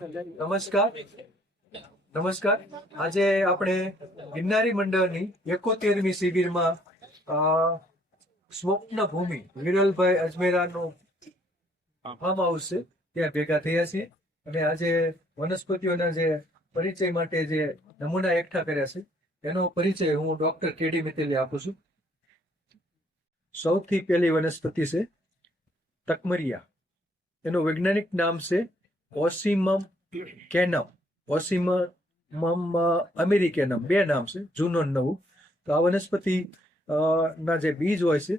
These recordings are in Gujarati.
નમસ્કાર. નમસ્કાર. આજે આપણે ગિરનારી મંડળની 71મી શિબિરમાં સ્વપ્ન ભૂમિ વિરલભાઈ અજમેરાનું ફાર્મ હાઉસ છે ત્યાં ભેગા થયા છીએ અને આજે વનસ્પતિઓના જે પરિચય માટે જે નમૂના એકઠા કર્યા છે એનો પરિચય હું ડોક્ટર કેડી મિત્તલે આપું છું. સૌથી પહેલી વનસ્પતિ છે તકમરિયા. એનું વૈજ્ઞાનિક નામ છે ઓસિમમ કેનમ, ઓસિમમ અમેરિકેનમ, બે નામ છે, જૂનું નવું. તો આ વનસ્પતિ ના જે બીજ હોય છે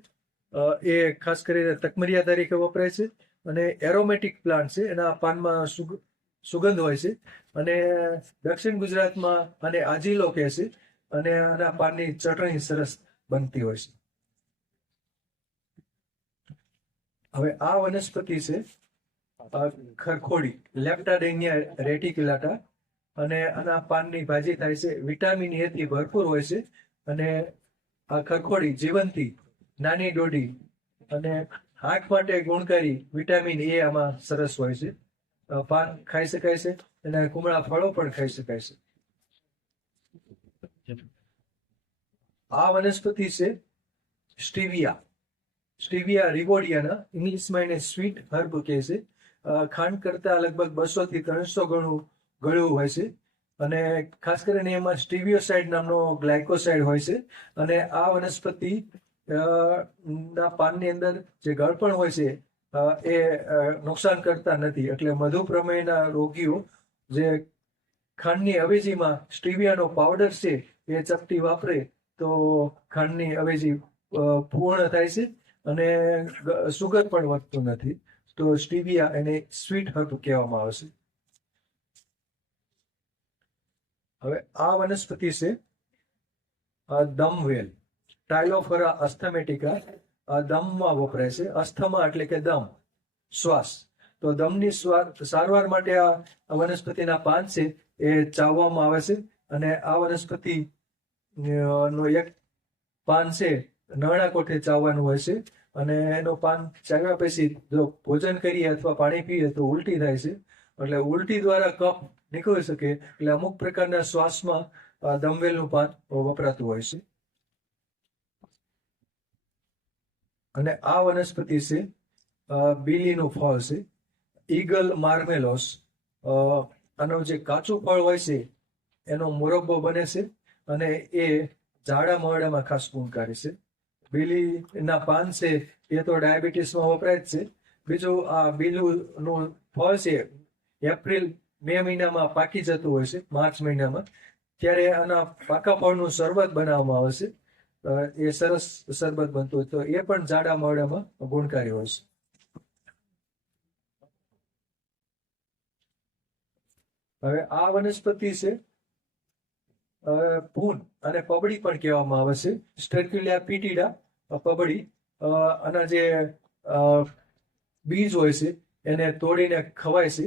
એ ખાસ કરીને તકમરિયા તરીકે વપરાય છે અને એરોમેટિક પ્લાન્ટ છે. એના પાનમાં સુગંધ હોય છે અને દક્ષિણ ગુજરાતમાં આને આજીલો કહે છે અને આના પાનની ચટણી સરસ બનતી હોય છે. હવે આ વનસ્પતિ છે ખરખોડી, લેપ્ટાડેનિયા રેટિક્યુલાટા, અને આના પાનની ભાજી થાય છે. વિટામિન એ થી ભરપૂર હોય છે અને આ ખરખોડી જીવંતી, નાની ડોડી અને આંખ માટે ગુણકારી વિટામિન એ આમાં સરસ હોય છે. પાન ખાઈ શકાય છે અને કુમળા ફળો પણ ખાઈ શકાય છે. આ વનસ્પતિ છે સ્ટીવિયા, સ્ટીવિયા રિવોડિયાના. ઇંગ્લિશમાં એને સ્વીટ હર્બ કહે છે. ખાંડ કરતા લગભગ 200 થી 300 ગણું ગળ્યું હોય છે અને ખાસ કરીને એમાં સ્ટીવિયોસાઇડ નામનો ગ્લાયકોસાઇડ હોય છે. અને આ વનસ્પતિ ના પાનની અંદર જે ગળપણ હોય છે એ નુકસાન કરતા નથી. એટલે મધુપ્રમેહના રોગીઓ જે ખાંડની અવેજીમાં સ્ટીવિયાનો પાવડર છે એ ચપટી વાપરે તો ખાંડની અવેજી પૂર્ણ થાય છે અને સુગર પણ વધતું નથી. તો સ્ટીવિયા એને સ્વીટ હર્બ કહેવામાં આવે છે. હવે આ વનસ્પતિ છે દમવેલ, ટાઇલોફોરા અસ્થમેટિકા. દમમાં વપરાય છે. અસ્થમા એટલે કે દમ, શ્વાસ. તો દમની સારવાર માટે આ વનસ્પતિના પાન છે એ ચાવવામાં આવે છે અને આ વનસ્પતિ નો એક પાન છે નરણા કોઠે ચાવવાનું હોય છે અને એનો પાન ચાવ્યા પછી જો ભોજન કરીએ અથવા પાણી પીએ તો ઉલટી થાય છે. એટલે ઉલટી દ્વારા કફ નીકળી શકે એટલે અમુક પ્રકારના શ્વાસમાં દમવેલનું પાન વપરાતું હોય છે. અને આ વનસ્પતિ છે બીલીનું ફળ છે, ઈગલ માર્મેલોસ. આનું જે કાચું ફળ હોય છે એનો મુરબ્બો બને છે અને એ ઝાડા મરડામાં ખાસ ગુણકારી છે. બીલીના પાન છે એ તો ડાયાબિટીસમાં વપરાય જ છે. બીજું આ બીલુનું ફળ છે એપ્રિલ મે મહિનામાં પાકી જતું હોય છે, માર્ચ મહિનામાં. ત્યારે આના પાકા ફળનું શરબત બનાવવામાં આવે છે. એ સરસ શરબત બનતું હોય તો એ પણ જાડા મોરડામાં ગુણકારી હોય છે. હવે આ વનસ્પતિ છે પૂન અને પબડી પણ કહેવામાં આવે છે, સ્ટર્ક્યુલિયા પીટીડા પબડી. આના જે બીજ હોય છે એને તોડીને ખવાય છે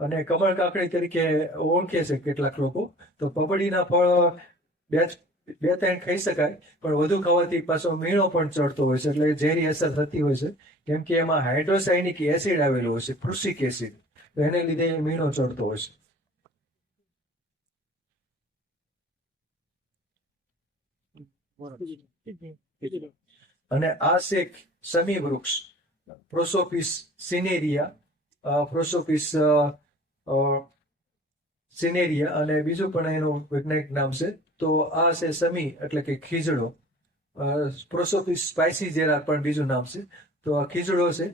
અને કમળ કાકડી તરીકે ઓળખે છે કેટલાક લોકો. તો પબડીના ફળ બે ત્રણ ખાઈ શકાય પણ વધુ ખાવાથી પાછો મીણો પણ ચડતો હોય છે એટલે ઝેરી અસર થતી હોય છે. કેમ કે એમાં હાઇડ્રોસાયનિક એસિડ આવેલું હોય છે, ફ્રુસિક એસિડ. તો એને લીધે મીણો ચડતો હોય છે. અને આ છે સમી વૃક્ષ, પ્રોસોપિસ સિનેરિયા, પ્રોસોપિસ સિનેરિયા, અને બીજું પણ એનું વૈજ્ઞાનિક નામ છે. તો આ છે સમી એટલે કે ખીજડો. પ્રોસોપિસ સ્પાઇસીઝેરા પણ બીજું નામ છે. તો આ ખીજડો છે,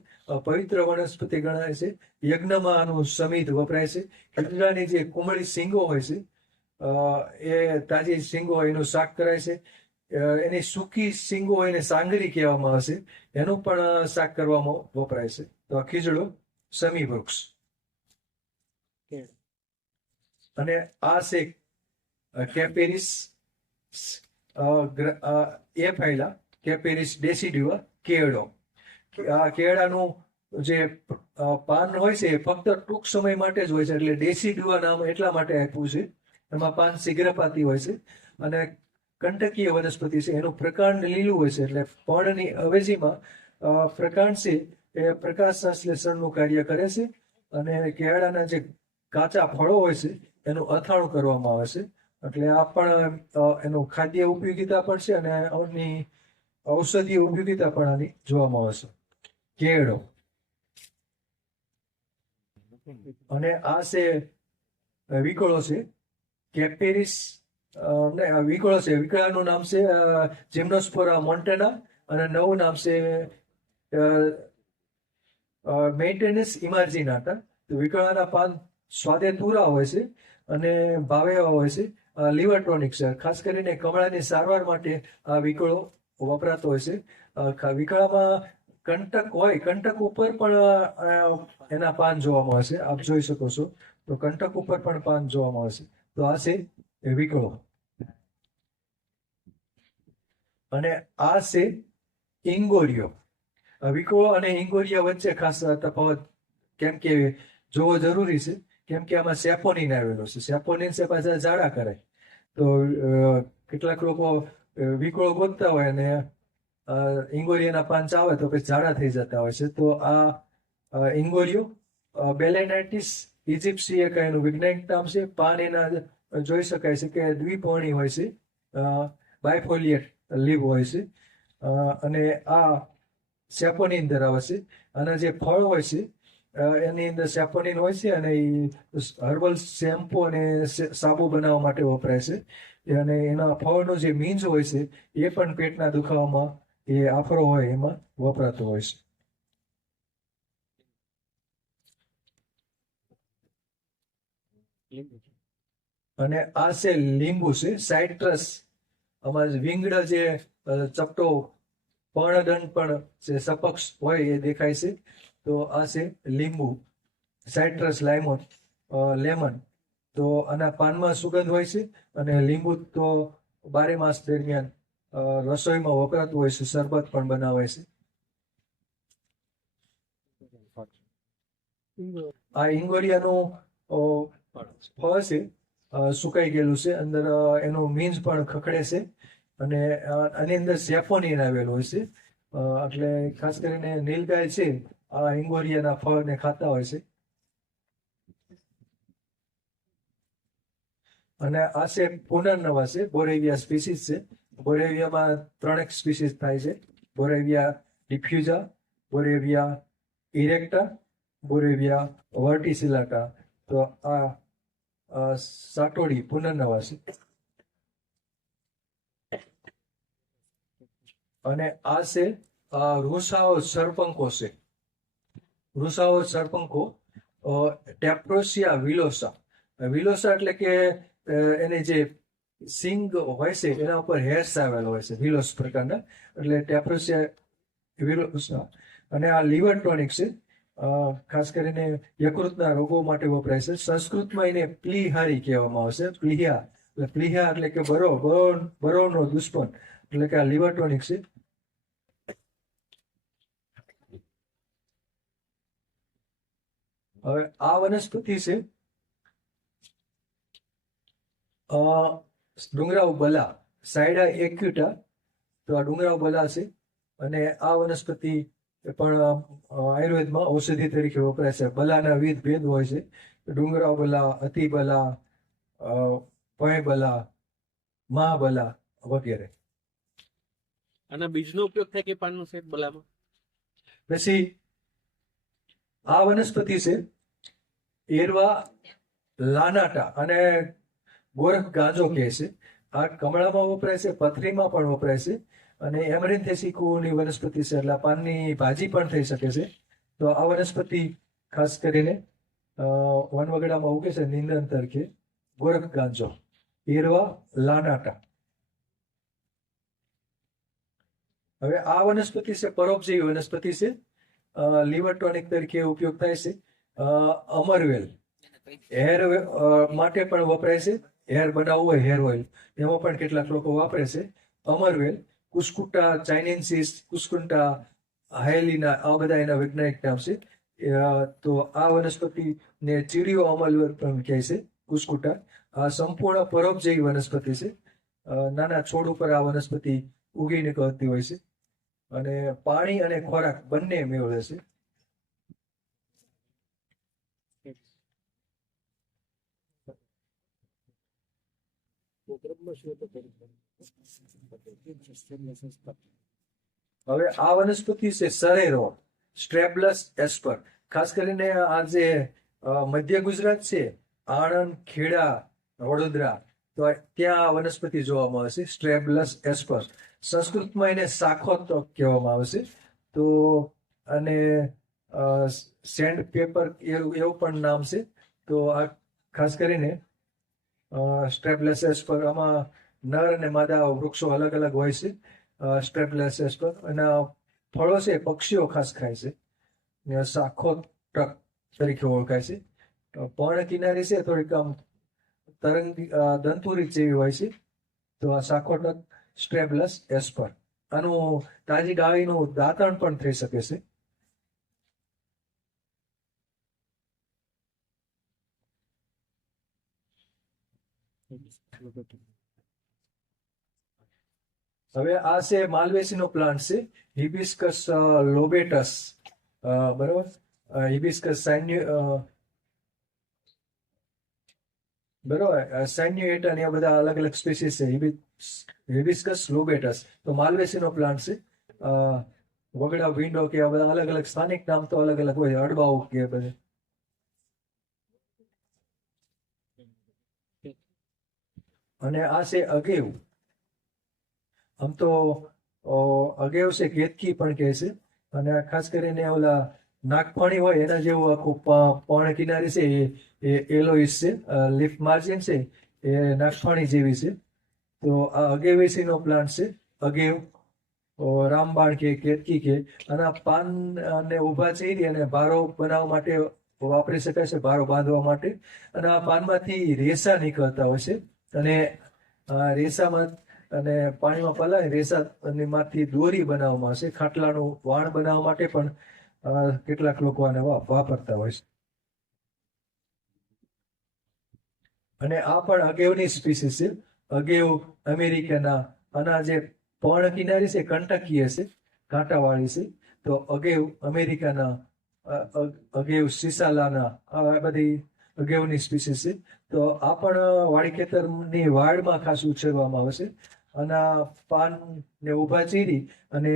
પવિત્ર વનસ્પતિ ગણાય છે. યજ્ઞમાં આનું સમિધ વપરાય છે. ખીજડાની જે કુમળી શીંગો હોય છે એ તાજી શીંગો એનું શાક કરાય છે. એની સૂકી શીંગો એને સાંગરી કહેવામાં આવે છે, એનું પણ શાક કરવામાં વપરાય છે. તો આ ખીજડો સમી વૃક્ષ. અને આ છે કેપેરિસ એફાઇલા, કેપેરિસ ડેસિડ્યુઆ, કેળો. આ કેળાનું જે પાન હોય છે એ ફક્ત ટૂંક સમય માટે જ હોય છે એટલે ડેસિડ્યુઆ નામ એટલા માટે આપ્યું છે. એમાં પાન શીઘ્રપાતી હોય છે અને કંટકીય વનસ્પતિ છે. એનું પ્રકાંડ લીલું હોય છે એટલે પર્ણની અવેજીમાં પ્રકાંડ છે એ પ્રકાશ સંશ્લેષણનું કાર્ય કરે છે અને કેળાના જે કાચા ફળો હોય છે એનું અથાણું કરવામાં આવે છે. એટલે આ પણ એનું ખાદ્ય ઉપયોગિતા પણ છે અને એની ઔષધીય ઉપયોગિતા પણ આની જોવામાં આવે છે. કેળો અને આ છે વિકળો છે, કેપેરિસ વિકળો છે. વિકળાનું નામ છે જિમ્નોસ્પોરા મોન્ટેના અને નવું નામ છે મેન્ટેનસ ઇમાર્જિનાટા. તો વિકળાના પાન સ્વાદે તુરા હોય છે અને ભાવે એવા હોય છે. લીવર ટોનિક છે, ખાસ કરીને કમળાની સારવાર માટે આ વિકળો વપરાતો હોય છે. વિકળામાં કંટક હોય, કંટક ઉપર પણ એના પાન જોવામાં આવે છે. આપ જોઈ શકો છો તો કંટક ઉપર પણ પાન જોવામાં આવે છે. તો આ છે વિકળો અને આ છે ઇંગોરિયો. વિકળો અને ઇંગોરિયા વચ્ચે ખાસ તફાવત કેમ કે જોવો જરૂરી છે, કેમ કે આમાં સેપોનિન આવેલો છે. સેપોનિન છે પાછા ઝાડા કરાય. તો કેટલાક લોકો વિકળો ગોતતા હોય અને ઇંગોરિયાના પાન ચાવે તો પછી ઝાડા થઈ જતા હોય છે. તો આ ઇંગોરિયો બેલેનાઇટિસ ઇજિપ્સી એક એનું વૈજ્ઞાનિક નામ છે. પાન એના જોઈ શકાય છે કે દ્વિપર્ણી હોય છે, બાયફોલિયેટ લીવ હોય છે અને આ સેપોનિન ધરાવે છે. આના જે ફળ હોય છે એની અંદર સેપોનિન હોય છે અને એ હર્બલ શેમ્પુ અને સાબુ બનાવવા માટે વપરાય છે. અને એના ફળનો જે મીંજ હોય છે એ પણ પેટના દુખાવામાં, એ આફરો હોય એમાં વપરાતો હોય છે. અને આ છે લીંબુ છે, સાઇટ્રસ. આમાં વિંગડા જે ચપટો પર્ણદંડ પણ જે સપક્ષ હોય એ દેખાય છે. તો આ છે લીંબુ, સાઇટ્રસ લેમન. તો આના પાનમાં સુગંધ હોય છે અને લીંબુ તો બારે માસ દરમિયાન રસોઈમાં વપરાતું હોય છે, શરબત પણ બનાવાય છે. આ ઇંગોરિયાનું ફળ છે, સુકાઈ ગયેલું છે, અંદર એનું મીંજ પણ ખખડે છે અને આની અંદર સેફોનિન આવેલું હોય છે. એટલે ખાસ કરીને નીલગાય છે આ ઇંગોરિયાના ફળને ખાતા હોય છે. અને આ છે પુનર્નવા છે, બોરેવિયા સ્પીસીસ છે. બોરેવિયામાં 3 સ્પીસીસ થાય છે: બોરેવિયા ડિફ્યુઝા, બોરેવિયા ઇરેક્ટા, બોરેવિયા વર્ટિસિલાટા. તો આ સાટોડી પુનર્નવા છે. અને આ છે રૂસાઓ સરપંકો છે. રૂસાઓ સરપંકો ટેપ્રોસિયા વિલોસા. વિલોસા એટલે કે એની જે સિંગ હોય છે એના ઉપર હેર્સ આવેલા હોય છે, વિલોસ પ્રકારના, એટલે ટેપ્રોસિયા વિલોસા. અને આ લીવર ટોનિક છે, ખાસ કરીને યકૃતના રોગો માટે વપરાય છે. સંસ્કૃતમાં એને પ્લિહારી કહેવામાં આવે છે. પ્લિહા એટલે કે બરોનો દુશ્મન, એટલે કે આ લીવર ટોનિક છે. હવે આ વનસ્પતિ છે ડુંગરાવ બલા, સાયડા એક્યુટા. તો આ ડુંગરાવ બલા છે અને આ વનસ્પતિ પણ આયુર્વેદમાં ઔષધિ તરીકે વપરાય છે. બલાના વિવિધ ભેદ હોય છે: ડુંગરાવ બલા, અતિબલા, પયબલા, મહાબલા વગેરે. આના બીજનો ઉપયોગ થાય કે પાનનો સેટ બલામાં? પછી આ વનસ્પતિ છે એરવા લાનાટા અને ગોરખ ગાંજો કહે છે. આ કમળામાં વપરાય છે, પથરીમાં પણ વપરાય છે અને એમરિન્થેસિકુની વનસ્પતિ છે, એટલે પાનની ભાજી પણ થઈ શકે છે. તો આ વનસ્પતિ ખાસ કરીને વનવગડામાં ઉગે છે નિંદણ તરીકે. ગોરખ ગાંજો, એરવા લાનાટા. હવે આ વનસ્પતિ છે પરોપજીવી વનસ્પતિ છે, લીવર ટોનિક તરીકે ઉપયોગ થાય છે. અમરવેલ હેર માટે પણ વપરાય છે. હેર બનાવવું હોય, હેર ઓઇલ, એમાં પણ કેટલાક લોકો વાપરે છે. અમરવેલ, કુસ્કુટા ચાઇનેન્સિસ, કુસ્કુટા હાયલિના, આ બધા એના વૈજ્ઞાનિક નામ છે. તો આ વનસ્પતિને ચીડીઓ અમરવેલ પણ કહે છે, કુસ્કુટા. આ સંપૂર્ણ પરોપજીવી વનસ્પતિ છે. નાના છોડ ઉપર આ વનસ્પતિ ઉગી નીકળતી હોય છે અને પાણી અને ખોરાક બંને મેળવે છે. હવે આ વનસ્પતિ છે સરેરો, સ્ટ્રેબલસ એસ્પર. ખાસ કરીને આ જે મધ્ય ગુજરાત છે, આણંદ, ખેડા, વડોદરા, તો ત્યાં આ વનસ્પતિ જોવામાં આવે છે, સ્ટ્રેબલસ એસ્પર. સંસ્કૃતમાં એને સાખોત કહેવામાં આવે છે. તો અને સેન્ડ પેપર એવું પણ નામ છે. તો આ ખાસ કરીને સ્ટ્રેબલસ એસ્પર, આમાં નર અને માદા વૃક્ષો અલગ અલગ હોય છે. સ્ટ્રેબલસ એસ્પર એના ફળો છે પક્ષીઓ ખાસ ખાય છે. સાખોત તરીકે ઓળખાય છે. પર્ણ કિનારી છે થોડીક આમ તરંગી દંતુરી જેવી હોય છે. તો આ સાખોટક સ્ટ્રેબલસ એસ્પર, આનું તાજી ડાળીનું દાંતણ પણ થઈ શકે છે. હવે આ છે માલવેસીનો પ્લાન્ટ છે, હિબિસ્કસ લોબેટસ. બરોબર, હિબિસ્કસ બરોબર, સાન્યુએટા અને આ બધા અલગ અલગ સ્પીસીસ છે. હિબિસ્કસ લોબેટસ તો માલવેસીનો પ્લાન્ટ છે. વગડા વિન્ડો કે આ બધા અલગ અલગ સ્થાનિક નામ તો અલગ અલગ હોય, અડબાઉ કે બધે. અને આ છે અગેવ. આમ તો અગેવ છે કેતકી પણ કહે છે. અને ખાસ કરીને ઓલા નાગફણી હોય એના જેવું આખું પર્ણ કિનારી છે એ એલોઇસ છે. લીફ માર્જિન છે એ નાગફણી જેવી છે. તો આ અગેવેસીનો પ્લાન્ટ છે, અગેવ, રામબાણ કે કેતકી કે. આના પાન અને ઊભા ચીરી અને ભારો બનાવવા માટે વાપરી શકાય છે, ભારો બાંધવા માટે. અને આ પાનમાંથી રેસા નીકળતા હોય છે. અને રેસામાં અને પાણીમાં પલાળી રેસા માંથી દોરી બનાવવામાં આવશે. ખાટલાનું વાણ બનાવવા માટે પણ કેટલાક લોકો આને વાપરતા હોય છે. અને આ પણ અગેવની સ્પીસીસ છે, અગેવ અમેરિકાના. આના જે પર્ણ કિનારી છે કંટકીય છે, કાંટાવાળી છે. તો અગેવ અમેરિકાના, અગેવ સિસાલાના, આ બધી અગેવની સ્પીસીસ છે. તો આ પણ વાડી ખેતરની વાડમાં ખાસ ઉછેરવામાં આવે છે. આના પાનને ઊભા ચીરી અને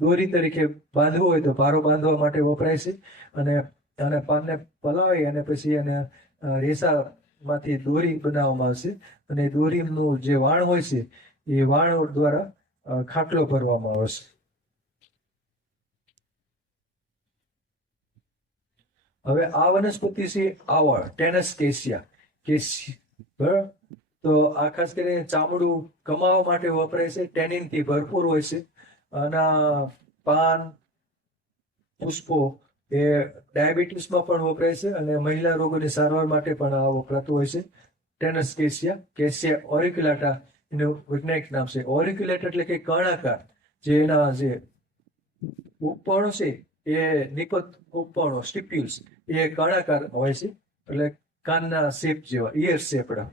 દોરી તરીકે બાંધવું હોય તો ભારો બાંધવા માટે વપરાય છે. અને આના પાનને પલાળી અને પછી એને રેસામાંથી દોરી બનાવવામાં આવશે. અને દોરીનું જે વાણ હોય છે એ વાણ દ્વારા ખાટલો ભરવામાં આવશે. હવે આ વનસ્પતિ છે આવળ, ટેનસ કેસિયા. બરાબર, તો આ ખાસ કરીને ચામડું કમાવા માટે વપરાય છે. ટેનિન થી ભરપૂર હોય છે. આના પાન, પુષ્પો એ ડાયાબિટીસમાં પણ વપરાય છે અને મહિલા રોગોની સારવાર માટે પણ આ વપરાતું હોય છે. ટેનસ કેસિયા, કેસિયા ઓરિક્યુલાટા એનું વૈજ્ઞાનિક નામ છે. ઓરિક્યુલેટ એટલે કે કર્ણાકાર. જે એના જે ઉપપર્ણો છે એ નિપત ઉપપર્ણો, સ્ટિપ્યુલ્સ, એ કર્ણાકાર હોય છે. એટલે કાનના શેપ જેવા, ઇયર શેપડા.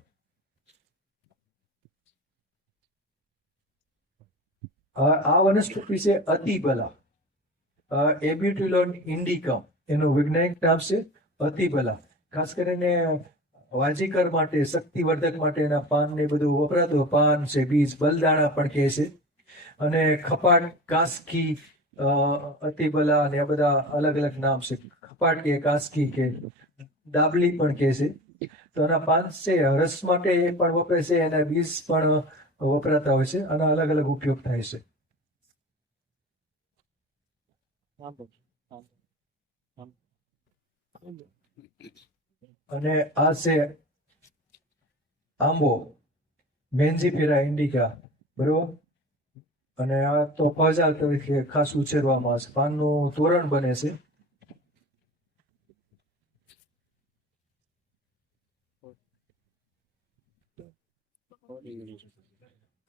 આ વનસ્પતિ છે અતિબલા, એબ્યુટિલોન ઇન્ડિકમ એનું વૈજ્ઞાનિક નામ છે, અતિબલા. ખાસ કરીને વાજીકર માટે, શક્તિવર્ધક માટે એના પાન ને બધું વપરાતું. પાન છે, બીજ, બલદાણા પણ કહે છે. અને ખપાટ, કાસ્કી, અતિબલા અને આ બધા અલગ અલગ નામ છે. ખપાટ કે કાસ્કી કે દાબલી પણ કહે છે. તો આના પાન છે રસ માટે પણ વપરાય છે, એના બીજ પણ વપરાતા હોય છે. આના અલગ અલગ ઉપયોગ થાય છે. અને આ છે આંબો, મેન્જીફેરા ઇન્ડિકા. બરોબર, અને આ તો પજાલ તરીકે ખાસ ઉછેરવામાં આવે છે. પાનનું તોરણ બને છે.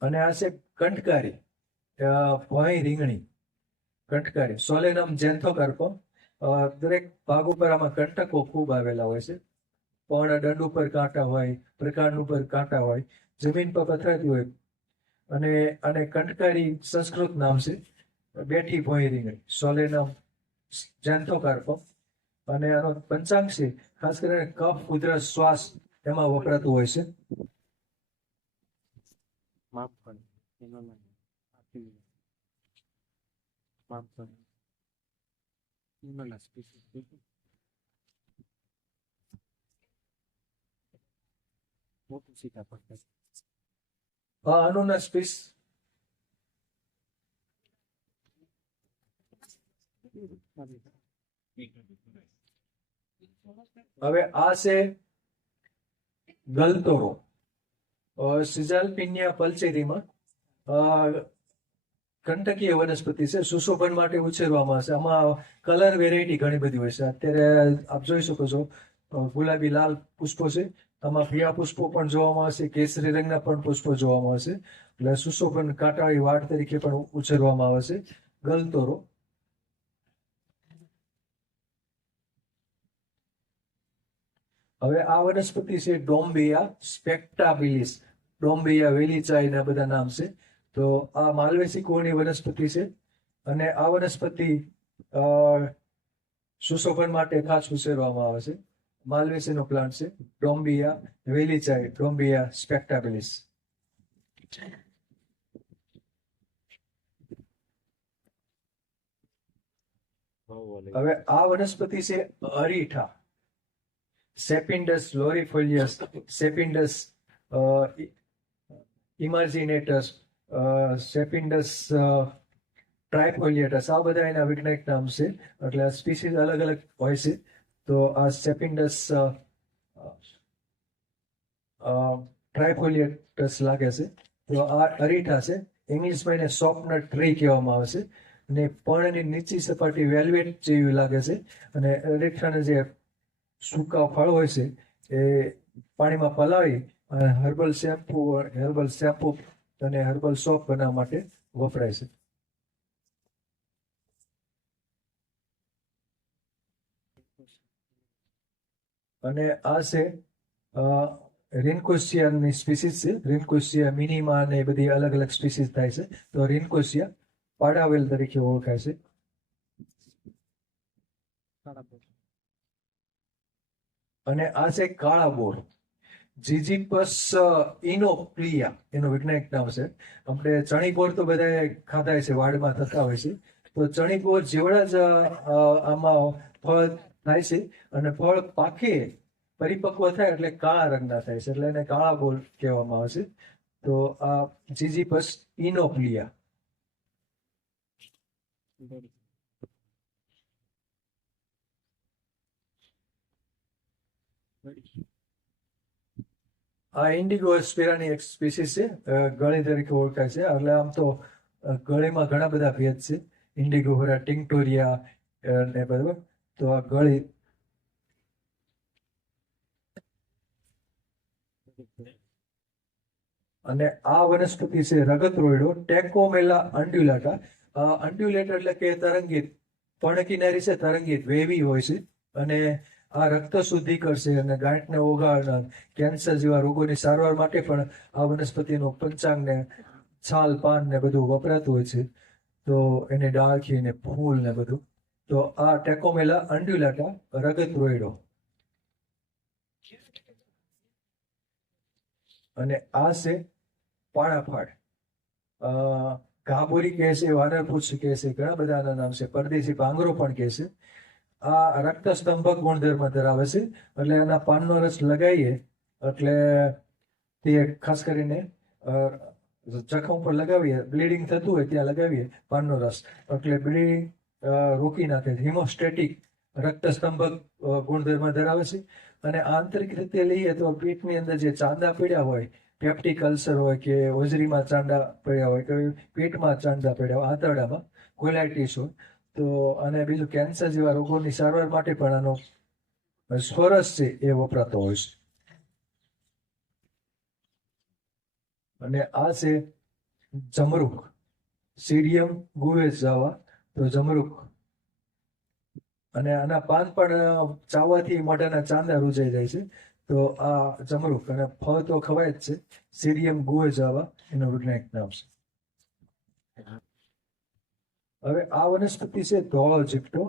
અને આ છે કંટકારી, ભોંય રીંગણી, કંટકારી, સોલેનમ ઝેન્થોકાર્પમ. દરેક ભાગ ઉપર આમાં કંટકો ખૂબ આવેલા હોય છે. પણ દંડ ઉપર કાંટા હોય, પ્રકાંડ ઉપર કાંટા હોય, જમીન પર પથરાતી હોય. અને કંટકારી સંસ્કૃત નામ છે, બેઠી ભોંય રીંગણી, સોલેનમ ઝેન્થોકાર્પમ. અને આનો પંચાંગ છે ખાસ કરીને કફ ઉધરસ શ્વાસ એમાં વપરાતું હોય છે. માફ કરો એનો નહીં. આપી દો. માફ કરો એનો ના સ્પીસીસ મોટું સીતાફળ આ અનુનાસ પીસ. હવે આ છે ગલતોરો. સિઝાલ્પિનિયા પલ્ચેરીમાં કંટકીય વનસ્પતિ છે. સુશોભન માટે ઉછેરવામાં આવે છે. આમાં કલર વેરાયટી ઘણી બધી હોય છે. અત્યારે આપ જોઈ શકો છો ગુલાબી લાલ પુષ્પો છે. આમાં પીળા પુષ્પો પણ જોવામાં આવશે, કેસરી રંગના પણ પુષ્પો જોવામાં આવશે. એટલે સુશોભન કાંટાળી વાડ તરીકે પણ ઉછેરવામાં આવે છે ગલતોરો. હવે આ વનસ્પતિ છે ડોમ્બિયા સ્પેક્ટાબિલિસ. ડોમ્બિયા વેલીચાઈ ના બધા નામ છે. તો આ માલવેસી કુળની વનસ્પતિ છે અને આ વનસ્પતિ સુશોભન માટે ખાસ ઉછેરવામાં આવે છે. માલવેસીનો પ્લાન્ટ છે ડોમ્બિયા વેલીચાઈ, ડોમ્બિયા સ્પેક્ટાબિલિસ. હવે આ વનસ્પતિ છે અરીઠા. સેપિન્ડસ લોરીફોલિયસ, સેપિન્ડસ ઇમાર્જિનેટસ, સેપિન્ડસ ટ્રાયફોલિયેટસ, આ બધા એના વૈજ્ઞાનિક નામ છે. એટલે સ્પીસીસ અલગ અલગ હોય છે. તો આ સેપિન્ડસ ટ્રાયફોલિયેટસ લાગે છે. તો આ અરીઠા છે. ઇંગ્લિશમાં એને સોફનટ ટ્રી કહેવામાં આવે છે. અને પર્ણની નીચી સપાટી વેલ્વેટ જેવી લાગે છે. અને અરીઠાના જે સૂકા ફળ હોય છે એ પાણીમાં પલાળી અને હર્બલ શેમ્પુ અને હર્બલ સોપ બનાવવા માટે વપરાય છે. અને આ છે રિનકોશિયાની સ્પીસીસ છે. રિનકોશિયા મિનિમા ને એ બધી અલગ અલગ સ્પીસીસ થાય છે. તો રિનકોશિયા પાડાવેલ તરીકે ઓળખાય છે. અને આ છે કાળા બોર. જીજીપસ ઇનોપ્લિયા એનું વૈજ્ઞાનિક નામ છે. આપણે ચણી બોર તો બધા ખાધા છે, વાડમાં થતા હોય છે. તો ચણી બોર જેવડા જ આમાં ફળ થાય છે અને ફળ પાકે પરિપક્વ થાય એટલે કાળા રંગના થાય છે. એટલે એને કાળા બોર કહેવામાં આવે છે. તો આ જીજીપસ ઇનોપ્લિયા. આ ઇન્ડિગો સ્પિરાની એક સ્પીસીસ છે. ગળી તરીકે ઓળખાય છે. એટલે આમ તો ગળીમાં ઘણા બધા ભેદ છે. ઇન્ડિગોફોરા ટિંક્ટોરિયા ને બરાબર. તો આ ગળી. અને આ વનસ્પતિ છે રગતરોયડો ટેકોમેલા અન્ડ્યુલાટા. અન્ડ્યુલેટ એટલે કે તરંગીત. પર્ણ કિનારી છે તરંગીત વેવી હોય છે. અને આ રક્ત શુદ્ધિ કરશે અને ગાંઠને ઓગાળનાર, કેન્સર જેવા રોગોની સારવાર માટે પણ આ વનસ્પતિનું પંચાંગ ને છાલ પાન ને બધું વપરાતું હોય છે. તો એને ડાળખી ને ફૂલ ને બધું. તો આ ટેકોમેલા અન્ડ્યુલાટા રગતરોયડો. અને આ છે પાણાફાડ. ઘાબોરી કહે છે, વાનરપુચ્છ કહે છે, ઘણા બધાના નામ છે. પરદેશી ભાંગરો પણ કહે છે. આ રક્તસ્તંભક ગુણધર્મ ધરાવે છે. એટલે એના પાનનો રસ લગાવીએ એટલે તે ખાસ કરીને જખમ પર લગાવીએ, બ્લીડિંગ થતું હોય ત્યાં લગાવીએ પાનનો રસ, એટલે બ્લીડિંગ રોકી નાખે. હિમોસ્ટેટિક રક્તસ્તંભક ગુણધર્મ ધરાવે છે. અને આંતરિક રીતે લઈએ તો પેટની અંદર જે ચાંદા પડ્યા હોય, પેપ્ટિક અલ્સર હોય કે હોજરીમાં ચાંદા પડ્યા હોય કે પેટમાં ચાંદા પડ્યા હોય, આંતરડામાં કોલાઇટિસ હોય તો, અને બીજું કેન્સર જેવા રોગોની સારવાર માટે પણ આનો સ્વરસ છે એ વપરાતો હોય છે. અને આ છે જમરૂખ. સીડિયમ ગુવેઝાવા. તો જમરૂખ. અને આના પાન પણ ચાવવાથી મોઢાના ચાંદા રૂજાઈ જાય છે. તો આ જમરૂખ. અને ફળ તો ખવાય જ છે. સીડિયમ ગુવેઝાવા એનું વૈજ્ઞાનિક નામ છે. હવે આ વનસ્પતિ છે ધોળો ચીકટો,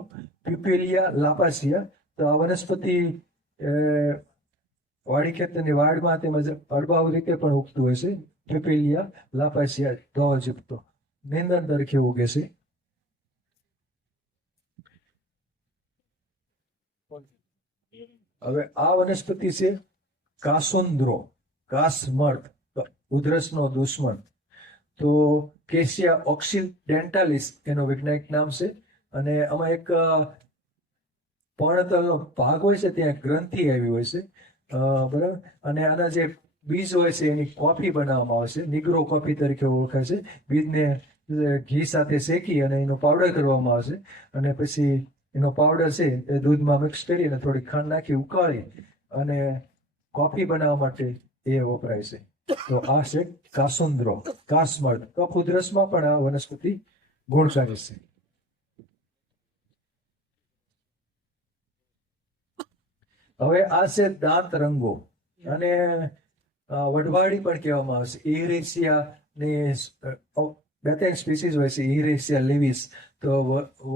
પ્યુપેલિયા લાપાસિયા. તો આ વનસ્પતિ વાડી ખેતરની વાડમાં તેમજ અડબાવ રીતે પણ ઉગતું હોય છે. ટ્રિપેલિયા લાપાસિયા ધોવાજીપ્તો નીંદણ તરીકે ઉગે છે. હવે આ વનસ્પતિ છે કાસુંદ્રો, કાસમર્દ, ઉધરસનો દુશ્મન. તો કેસિયા ઓક્સિડેન્ટાલિસ એનું વૈજ્ઞાનિક નામ છે. અને આમાં એક પર્ણતલનો ભાગ હોય છે, ત્યાં ગ્રંથિ આવી હોય છે, બરાબર. અને આના જે બીજ હોય છે એની કોફી બનાવવામાં આવે છે, નિગ્રો કોફી તરીકે ઓળખાય છે. બીજને ઘી સાથે શેકી અને એનો પાવડર કરવામાં આવે છે. અને પછી એનો પાવડર છે એ દૂધમાં મિક્સ કરી અને થોડી ખાંડ નાખી ઉકાળી અને કોફી બનાવવા માટે એ વપરાય છે. તો આ છે કાસુંદ્રો, કાસમર્દ. કફ ઉધરસમાં પણ આ વનસ્પતિ ગુણકારી છે. હવે આ છે દાંત રંગો, અને વઢવાડી પણ કહેવામાં આવે છે. ઇરેસિયા ની 2-3 સ્પીસીઝ હોય છે, ઇરેસિયા લેવિસ. તો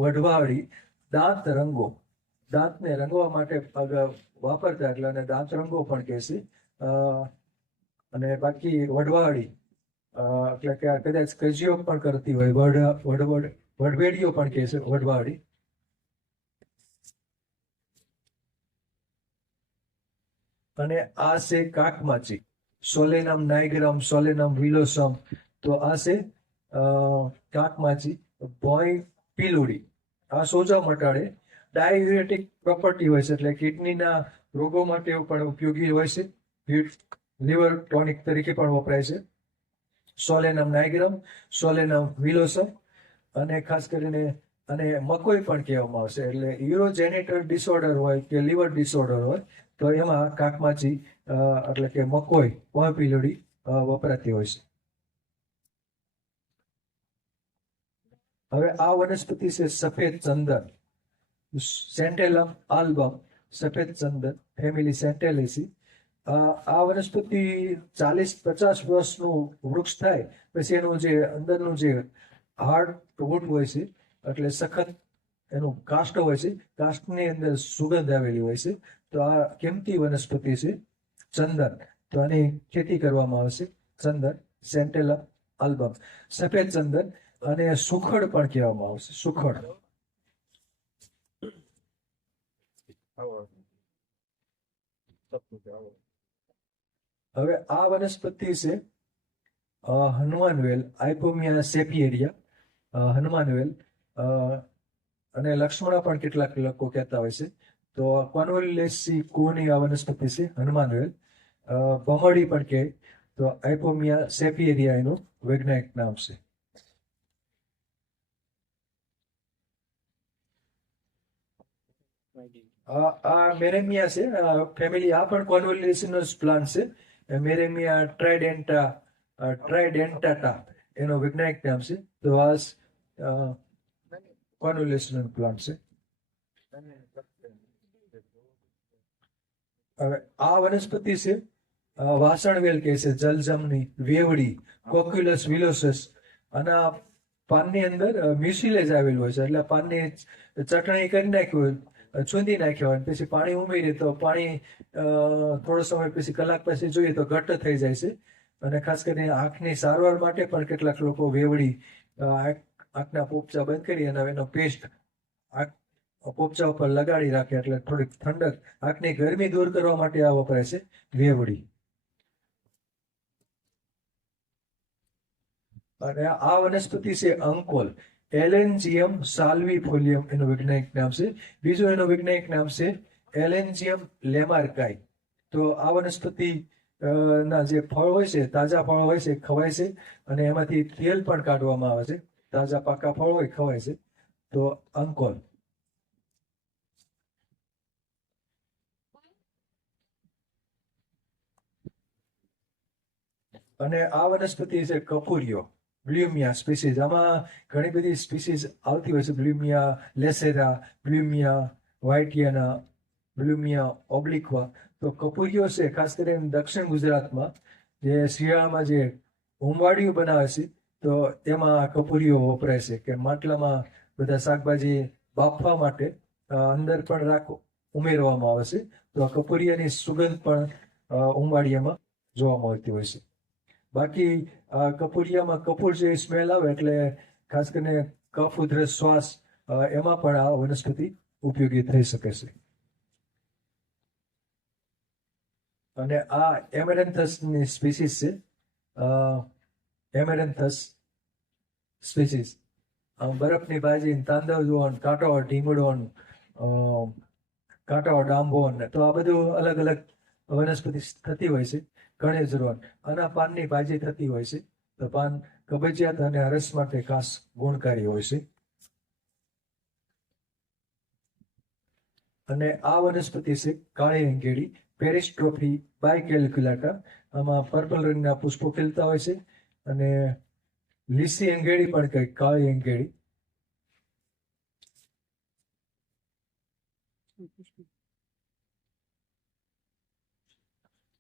વઢવાડી દાંત રંગો, દાંતને રંગવા માટે વાપરતા, એટલે અને દાંત રંગો પણ કહે છે. અને બાકી વઢવાડી એટલે કે કદાચ કજીઓ પણ કરતી હોય, વઢવેડીઓ પણ કહે છે વઢવાડી. અને આ છે કાકમાચી, સોલેનમ નાઇગ્રમ, સોલેનમ વિલોસમ. તો આ છે કાકમાચી, ભોંય પીલુડી. આ સોજા મટાડે. ડાયુરેટિક પ્રોપર્ટી હોય છે, એટલે કિડનીના રોગો માટે પણ ઉપયોગી હોય છે. લીવર ટોનિક તરીકે પણ વપરાય છે. સોલેનમ નાઇગ્રમ, સોલેનમ વિલોસમ. અને ખાસ કરીને અને મકોઈ પણ કહેવામાં આવશે. એટલે યુરોજેનિટલ ડિસઓર્ડર હોય કે લીવર ડિસઓર્ડર હોય તો એમાં કાકમાચી એટલે કે મકોઈ, ભોંય પીલુડી વપરાતી હોય છે. હવે આ વનસ્પતિ છે સફેદ ચંદન, સેન્ટેલમ આલ્બમ, સફેદ ચંદન, ફેમિલી સેન્ટેલેસી. આ વનસ્પતિ 40-50 વર્ષનું વૃક્ષ થાય પછી એનું જે અંદરનું જે હાર્ડ વુડ હોય છે, એટલે સખત એનું કાષ્ટ હોય છે, કાષ્ટની અંદર સુગંધ આવેલી હોય છે. તો આ કિંમતી વનસ્પતિ છે ચંદન. તો આની ખેતી કરવામાં આવે છે. ચંદન, સેન્ટેલમ આલ્બમ, સફેદ ચંદન. અને સુખડ પણ કહેવામાં આવશે, સુખડ. હવે આ વનસ્પતિ છે હનુમાનવેલ, આઇપોમિયા સેપિયરિયા, હનુમાનવેલ. અને લક્ષ્મણા પણ કેટલાક લોકો કહેતા હોય છે. તો કોન્વોલ્યુલેસી કુની આ વનસ્પતિ છે હનુમાનવેલ. બમડી પણ કહે. તો આઇપોમિયા સેપિયરિયા એનું વૈજ્ઞાનિક નામ છે. આ મેરેમિયા છે ફેમિલી. આ પણ કોન્વોલ્યુશનલ પ્લાન્ટ છે. મેરેમિયા ટ્રાઇડેન્ટાટા એનો વૈજ્ઞાનિક નામ છે. તો આ કોન્વોલ્યુશનલ પ્લાન્ટ છે. હવે આ વનસ્પતિ છે વાસણવેલ કહે છે, જલજમની, વેવડી, કોક્યુલસ વિલોસસ. અને પાનની અંદર મ્યુસિલેજ આવેલું હોય છે, એટલે પાનની ચટણી કરી નાખ્યું હોય, છૂંદી નાખ્યા હોય, પછી પાણી ઉમેરીએ તો પાણી થોડો સમય પછી, કલાક પછી જોઈએ તો ઘટ્ટ થઈ જાય છે. અને ખાસ કરીને આંખની સારવાર માટે પણ કેટલાક લોકો વેવડી આંખના પોપચા બંધ કરી અને એનો પેસ્ટ પોપચા ઉપર લગાડી રાખે, એટલે થોડીક ઠંડક, આંખની ગરમી દૂર કરવા માટે આ વપરાય છે વેવડી. અને આ વનસ્પતિ છે અંકોલ, એલેન્જિયમ સાલ્વીફોલિયમ એનું વૈજ્ઞાનિક નામ છે. બીજું એનું વૈજ્ઞાનિક નામ છે એલેન્જિયમ લેમાર્કાઈ. તો આ વનસ્પતિ ના જે ફળ હોય છે, તાજા ફળ હોય છે, ખવાય છે. અને એમાંથી તેલ પણ કાઢવામાં આવે છે. તાજા પાકા ફળ હોય ખવાય છે. તો અંકોલ. અને આ વનસ્પતિ છે કપૂરિયો, બ્લ્યુમિયા સ્પીસીઝ. આમાં ઘણી બધી સ્પીસીઝ આવતી હોય છે. બ્લ્યુમિયા લેસેરા, બ્લ્યુમિયા વ્હાઇટિયાના, બ્લ્યુમિયા ઓબ્લિકવા. તો કપૂરિયો છે ખાસ કરીને દક્ષિણ ગુજરાતમાં જે શિયાળામાં જે ઉંબાડિયું બનાવે છે, તો એમાં કપૂરિયો વપરાય છે. કે માટલામાં બધા શાકભાજી બાફવા માટે અંદર પણ ઉમેરવામાં આવે છે. તો આ કપૂરિયાની સુગંધ પણ ઉંબાડિયામાં જોવા મળતી હોય છે. બાકી આ કપૂરિયામાં કપૂર જેવી સ્મેલ આવે એટલે ખાસ કરીને કફ ઉધરસ શ્વાસ એમાં પણ આ વનસ્પતિ ઉપયોગી થઈ શકે છે. અને આ એમેરેન્થસની સ્પીસીસ છે. એમેરેન્થસ સ્પીસીસ બરફની ભાજી તાંદળજોન કાંટાવાળો ઢીંગડોન કાંટાવાળો ડાંભોન તો આ બધું અલગ અલગ વનસ્પતિ થતી હોય છે. કણેજરોન આના પાનની ભાજી થતી હોય છે. તો પાન કબજિયાત અને હરસ માટે ખાસ ગુણકારી હોય છે. અને આ વનસ્પતિ છે કાળી એંગેડી પેરિસ્ટ્રોફી બાયકેલ્ક્યુલાટા. આમાં પર્પલ રંગના પુષ્પો ખીલતા હોય છે. અને લીસી એંગેડી પણ કઈ કાળી એંગેડી.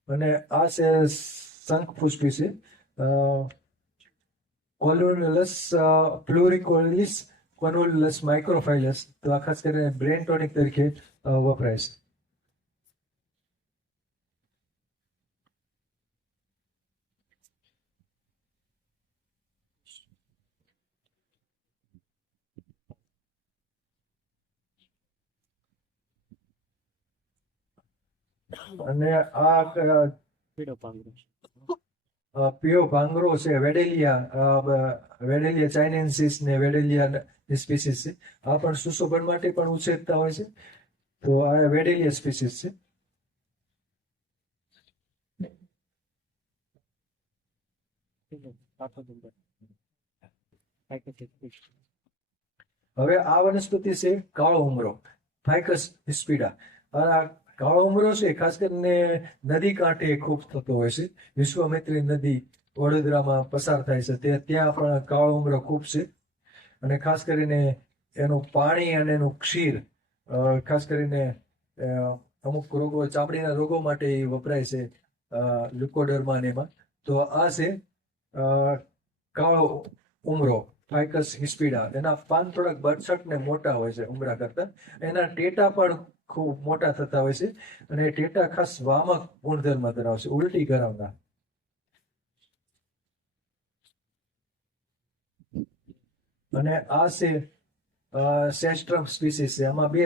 અને આ છે શંખ પુષ્પી છે કોલ્યુનલસ પ્લુરિકોલિસ કોલ્યુનલસ માઇક્રોફાઇલસ. તો આ ખાસ કરીને બ્રેન ટોનિક તરીકે વપરાય છે. અને આ પીળો પાંગરો. પીળો ભાંગરો છે વેડેલિયા ચાઇનેન્સિસ ને વેડેલિયા સ્પીસીસ છે. આ પણ સુશોભન માટે પણ ઉછેરતા હોય છે. તો આ વેડેલિયા સ્પીસીસ છે. હવે આ વનસ્પતિ છે કાળો ઉમરો ફાઇકસ હિસ્પિડા. આ કાળો ઉમરો છે ખાસ કરીને નદી કાંઠે ખૂબ થતો હોય છે. વિશ્વામિત્રી નદી વડોદરામાં પસાર થાય છે ત્યાં પણ કાળો ઉમરો ખૂબ છે. અને ખાસ કરીને એનું પાણી અને એનું ક્ષીર ખાસ કરીને અમુક રોગો ચામડીના રોગો માટે એ વપરાય છે લ્યુકોડર્મા ને એમાં. તો આ છે કાળો ઉમરો ફાઇકસ હિસ્પિડા. એના પાન થોડાક બરછટ ને મોટા હોય છે ઉમરા કરતા. એના ટેટા પણ ખૂબ મોટા થતા હોય છે. અને ટેટા ખાસ વામક ગુણધર્મ ધરાવે છે ઉલટી કરાવનાર. અને આ છે સેસ્ટ્રમ સ્પીસીસ છે. આમાં બે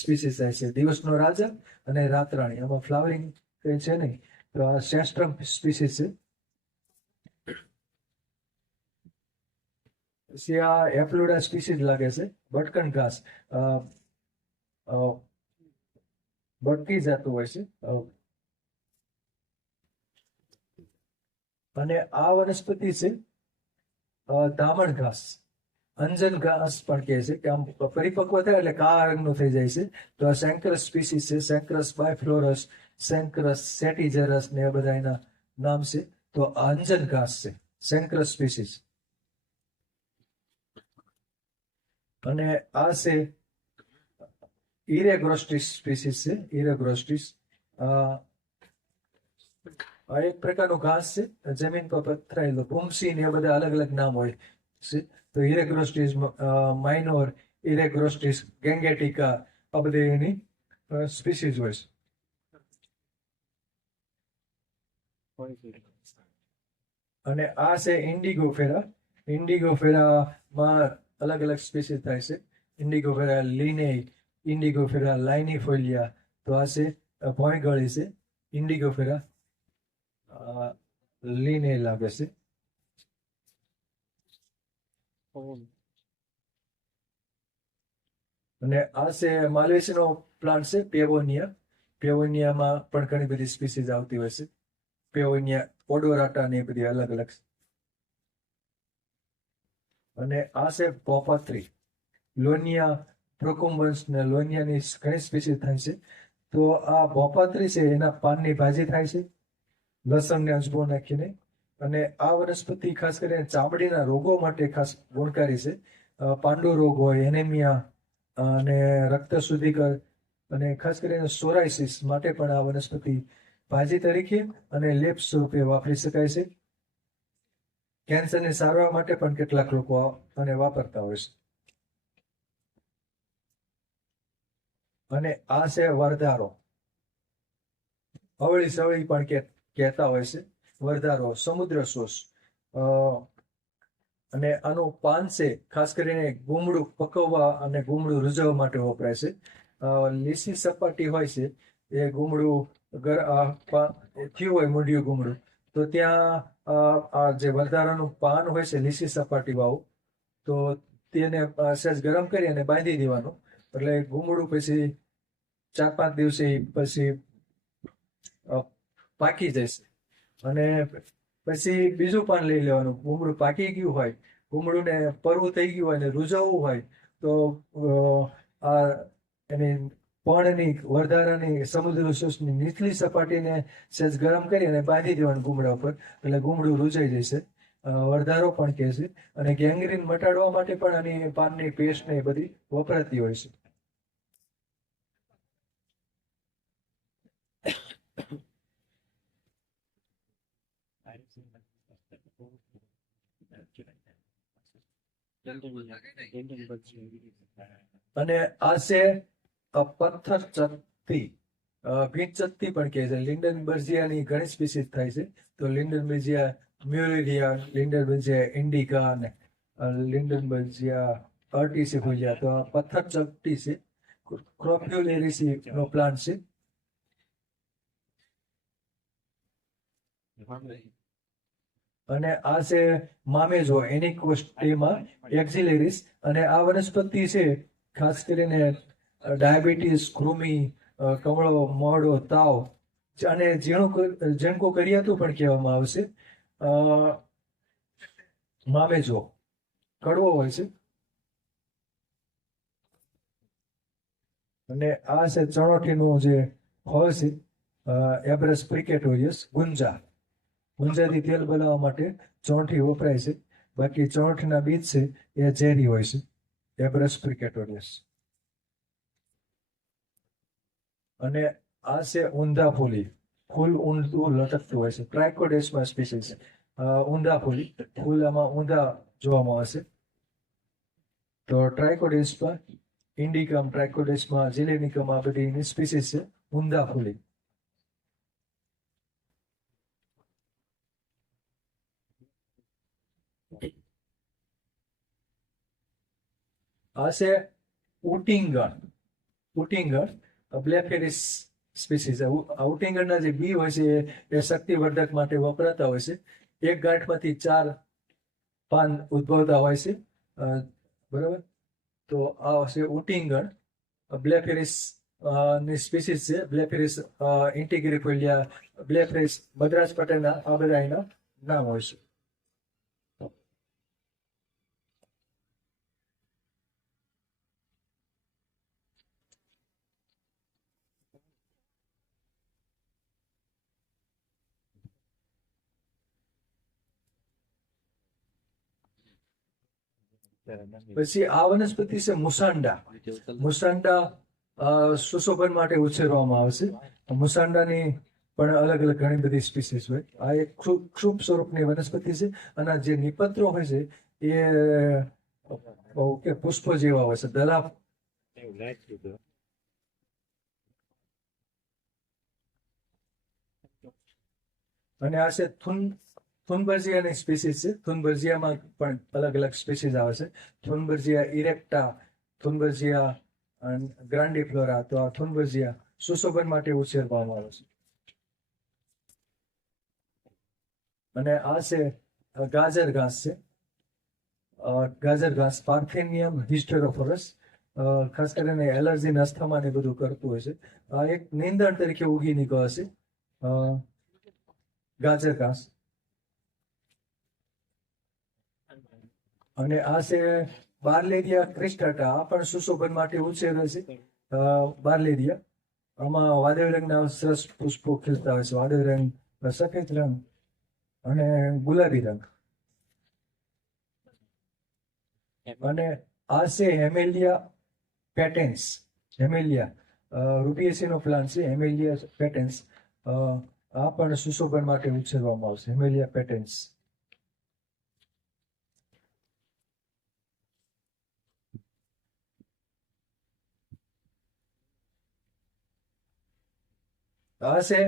સ્પીસીસ થાય છે દિવસનો રાજા અને રાતરાણી. આમાં ફ્લાવરિંગ કઈ છે નહીં. તો આ સેસ્ટ્રમ સ્પીસીસ છે. પછી આ એફ્લુડા સ્પીસીસ લાગે છે બટકન ઘાસ બટકી જતું હોય છે. અને આ વનસ્પતિ છે દામણ ઘાસ અંજન ઘાસ પણ કહે છે કે આમ પરિપક્વ થાય એટલે કાળા રંગનું થઈ જાય છે. તો આ સેન્ક્રસ સ્પીસીસ છે. સેન્ક્રસ બાયફ્લોરસ સેન્ક્રસ સેટિજરસ ને એ બધા એના નામ છે. તો આ અંજન ઘાસ છે સેન્ક્રસ સ્પીસીસ. અને આ છે ઇરેગ્રોસ્ટિસ સ્પીસીસ છે. ઇરેગ્રોસ્ટિસ આ એક પ્રકારનું ઘાસ છે જમીન પર પથરાયેલું. પુમસી ને એ બધા અલગ અલગ નામ હોય છે. તો ઇરેગ્રોસ્ટિસ માઇનોર ઇરેગ્રોસ્ટિસ ગેંગેટિકા આ બધી એની સ્પીસીસ હોય છે. અને આ છે ઇન્ડિગોફેરા. ઇન્ડિગોફેરામાં અલગ અલગ સ્પીસીસ થાય છે. ઇન્ડિગોફેરા લીને ઇન્ડિગોફેરા લાઇનીફોલિયા. તો આ છે ભોંયગળી છે ઇન્ડિગોફેરા લીને લાગે છે. અને આ છે માલ્વેસીનો પ્લાન્ટ છે પેવોનિયા. પેવોનિયામાં પણ ઘણી બધી સ્પીસીસ આવતી હોય છે. પેવોનિયા ઓડોરાટા ને એ બધી અલગ અલગ. અને આ છે પોપત્રી લોનિયા પ્રોકુમ્બન્સ ને લોનિયાની ઘણી સ્પીસીસ થાય છે. તો આ ભોપાત્રી છે એના પાનની ભાજી થાય છે લસણ ને અજમો નાખીને. અને આ વનસ્પતિ ખાસ કરીને ચામડીના રોગો માટે ખાસ ગુણકારી છે. પાંડુ રોગ હોય એનેમિયા અને રક્ત શુદ્ધિકર અને ખાસ કરીને સોરાઇસિસ માટે પણ આ વનસ્પતિ ભાજી તરીકે અને લેપ સ્વરૂપે વાપરી શકાય છે. કેન્સરની સારવાર માટે પણ કેટલાક લોકો આને વાપરતા હોય છે. અને આ છે વરધારો. અવળી સવળી પણ કહેતા હોય છે. વરધારો સમુદ્ર સોસ. અને આનું પાન છે ખાસ કરીને ગુમડું પકવવા અને ગુમડું રૂઝવવા માટે વપરાય છે. લીસી સપાટી હોય છે એ ગુમડું થયું હોય મૂંડિયું ગુમડું, તો ત્યાં આ જે વરધારાનું પાન હોય છે લીસી સપાટી વાળું, તો તેને સહેજ ગરમ કરી અને બાંધી દેવાનું. એટલે ગુમડું પછી 4-5 દિવસે પછી પાકી જશે. અને પછી બીજું પાન લઈ લેવાનું. ગુમડું પાકી ગયું હોય, ગુમડુંને પરવું થઈ ગયું હોય ને રૂઝવવું હોય, તો આ એની પણની વરધારાની સમુદ્ર સોસની નીચલી સપાટીને સહેજ ગરમ કરી અને બાંધી દેવાનું ગુમડા ઉપર, એટલે ગુમડું રૂઝાઈ જશે. વરધારો પણ કહે છે. અને ગેંગ્રીન મટાડવા માટે પણ આની પાનની પેસ્ટ ને એ બધી વપરાતી હોય છે. અને આ છે પથ્થર ચત્તી. ભીંત ચત્તી પણ કહે છે. લિન્ડનબર્જિયાની ઘણી સ્પીસીસ થાય છે. તો લિન્ડનબર્જિયા મ્યુરેલિયા, લિન્ડનબર્જિયા ઇન્ડિકા અને લિન્ડનબર્જિયા અર્ટિસિફોલિયા. તો આ પથ્થર ચત્તી છે. ક્રોપ્યુલેરિસી નો પ્લાન્ટ છે. અને આ છે મામેજો એનિકોસ્ટેમાં એક્ઝિલેરિસ. અને આ વનસ્પતિ છે ખાસ કરીને ડાયાબિટીસ, કૃમિ, કમળો, મોહડો, તાવ અને ઝીણકું કરિયાતું પણ કહેવામાં આવશે. મામેજો કડવો હોય છે. અને આ છે ચણોઠીનું જે ફળ છે, એબ્રસ પ્રિકેટોરિયસ. ગુંજાથી તેલ બનાવવા માટે ચોંઠી વપરાય છે. બાકી ચોંઠના બીજ છે એ ઝેરી હોય છે. એબ્રસ પ્રિકેટોરિયસ. અને આ છે ઊંધા ફૂલી. ફૂલ ઊંધું લટકતું હોય છે. ટ્રાઇકોડેસ્મા સ્પીસીસ. ઊંધા ફૂલી ફૂલ આમાં ઊંધા જોવામાં આવશે. તો ટ્રાઇકોડેસ્મા ઇન્ડિકમ, ટ્રાઇકોડેસ્મા ઝિલેનિકમ આ બધી સ્પીસીસ છે ઊંધા ફૂલી. આ છે ઉટિંગણ બ્લેફેરિસ સ્પીસીસ. ઉટિંગણના જે બી હોય છે એ શક્તિવર્ધક માટે વપરાતા હોય છે. એક ગાંઠમાંથી 4 પાન ઉદ્ભવતા હોય છે. બરાબર. તો આ છે ઉટિંગણ. બ્લેફેરિસ ની સ્પીસીસ છે. બ્લેફેરિસ ઇન્ટિગ્રિફોલિયા, બ્લેફેરિસ મદ્રાસ પટેના, આ બધા એના નામ હોય છે. પછી આ વનસ્પતિ છે મુસાંડા. સુશોભન માટે ઉછેરવામાં આવે છે. મુસાંડાની પણ અલગ અલગ ઘણી બધી સ્પીસીસ હોય. આ એક ક્ષુપ સ્વરૂપની વનસ્પતિ છે. અને જે નિપત્રો હોય છે એ પુષ્પ જેવા હોય છે. દલા. અને આ છે થુનબર્જિયાની સ્પીસીસ છે. થુનબર્જિયામાં પણ અલગ અલગ સ્પીસીસ આવે છે. થુનબર્જિયા ઇરેક્ટા, થુનબર્જિયા ગ્રાન્ડિફ્લોરા. તો આ થુનબર્જિયા સુશોભન માટે ઉછેરવામાં આવે છે. અને આ છે ગાજર ઘાસ છે. ગાજર ઘાસ પાર્થેનિયમ હિસ્ટેરોફોરસ. ખાસ કરીને એલર્જી, અસ્થમા ને બધું કરતું હોય છે. આ એક નીંદણ તરીકે ઉગી નીકળે છે ગાજર ઘાસ. અને આ છે બાર્લેરિયા ક્રિસ્ટાટા. આ પણ સુશોભન માટે ઉછેરે છે. બાર્લેરિયા. આમાં વાદળી રંગના સરસ પુષ્પો ખીલતા હોય છે. વાદળી રંગ, સફેદ રંગ અને ગુલાબી રંગ. અને આ છે હેમેલિયા પેટેન્સ. હેમેલિયા રૂબિએસી નો પ્લાન્ટ છે. હેમેલિયા પેટેન્સ. આ પણ સુશોભન માટે ઉછેરવામાં આવશે. હેમેલિયા પેટેન્સ. આ છે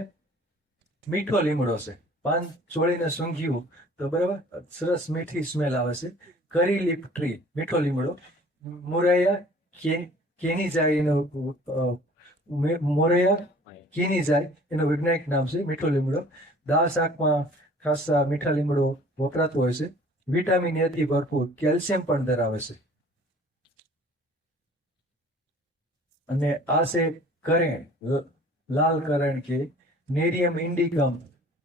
મીઠો લીમડો છે. પાન ચોળીને સૂંઘ્યું તો બરાબર સરસ મીઠી સ્મેલ આવે છે. કરી લીફ ટ્રી, મીઠો લીમડો. મોરૈયા કેની જાય એનું મોરૈયા કેની જાય એનું વૈજ્ઞાનિક નામ છે મીઠો લીમડો. દાળ શાકમાં ખાસ આ મીઠા લીમડો વપરાતો હોય છે. વિટામિન એ થી ભરપૂર, કેલ્શિયમ પણ ધરાવે છે. અને આ છે કરેણ, લાલ કરેણ કે નેરિયમ ઇન્ડિકમ,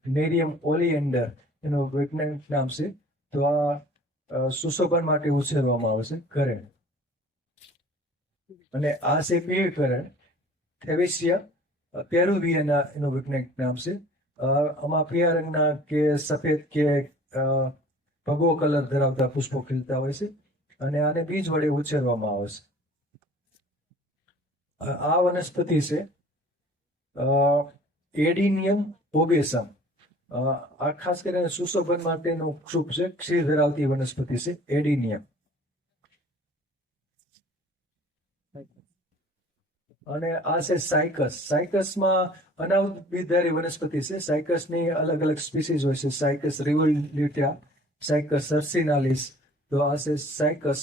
નેરિયમ ઓલિએન્ડર એનું વૈજ્ઞાનિક નામ છે. તો આ સુશોભન માટે ઉછેરવામાં આવે છે કરેણ. અને આ છે પીળકરણ, થેવેસિયા પેરુવિયાના એનું વૈજ્ઞાનિક નામ છે. આમાં પીળા રંગના કે સફેદ કે ભગવો કલર ધરાવતા પુષ્પો ખીલતા હોય છે અને આને બીજ વડે ઉછેરવામાં આવે છે. આ વનસ્પતિ છે એડિનિયમ ઓબેસમ. આ ખાસ કરીને સુશોભન માટેનું શુભ છે. ક્ષીર ધરાવતી વનસ્પતિ છે એડિનિયમ. અને આ છે સાયકસ. સાયકસમાં અનાવૃતબીજધારી વનસ્પતિ છે. સાયકસની અલગ અલગ સ્પીસીઝ હોય છે. સાયકસ રિવોલ્યુટા, સાયકસ સર્સિનાલિસ. તો આ છે સાયકસ,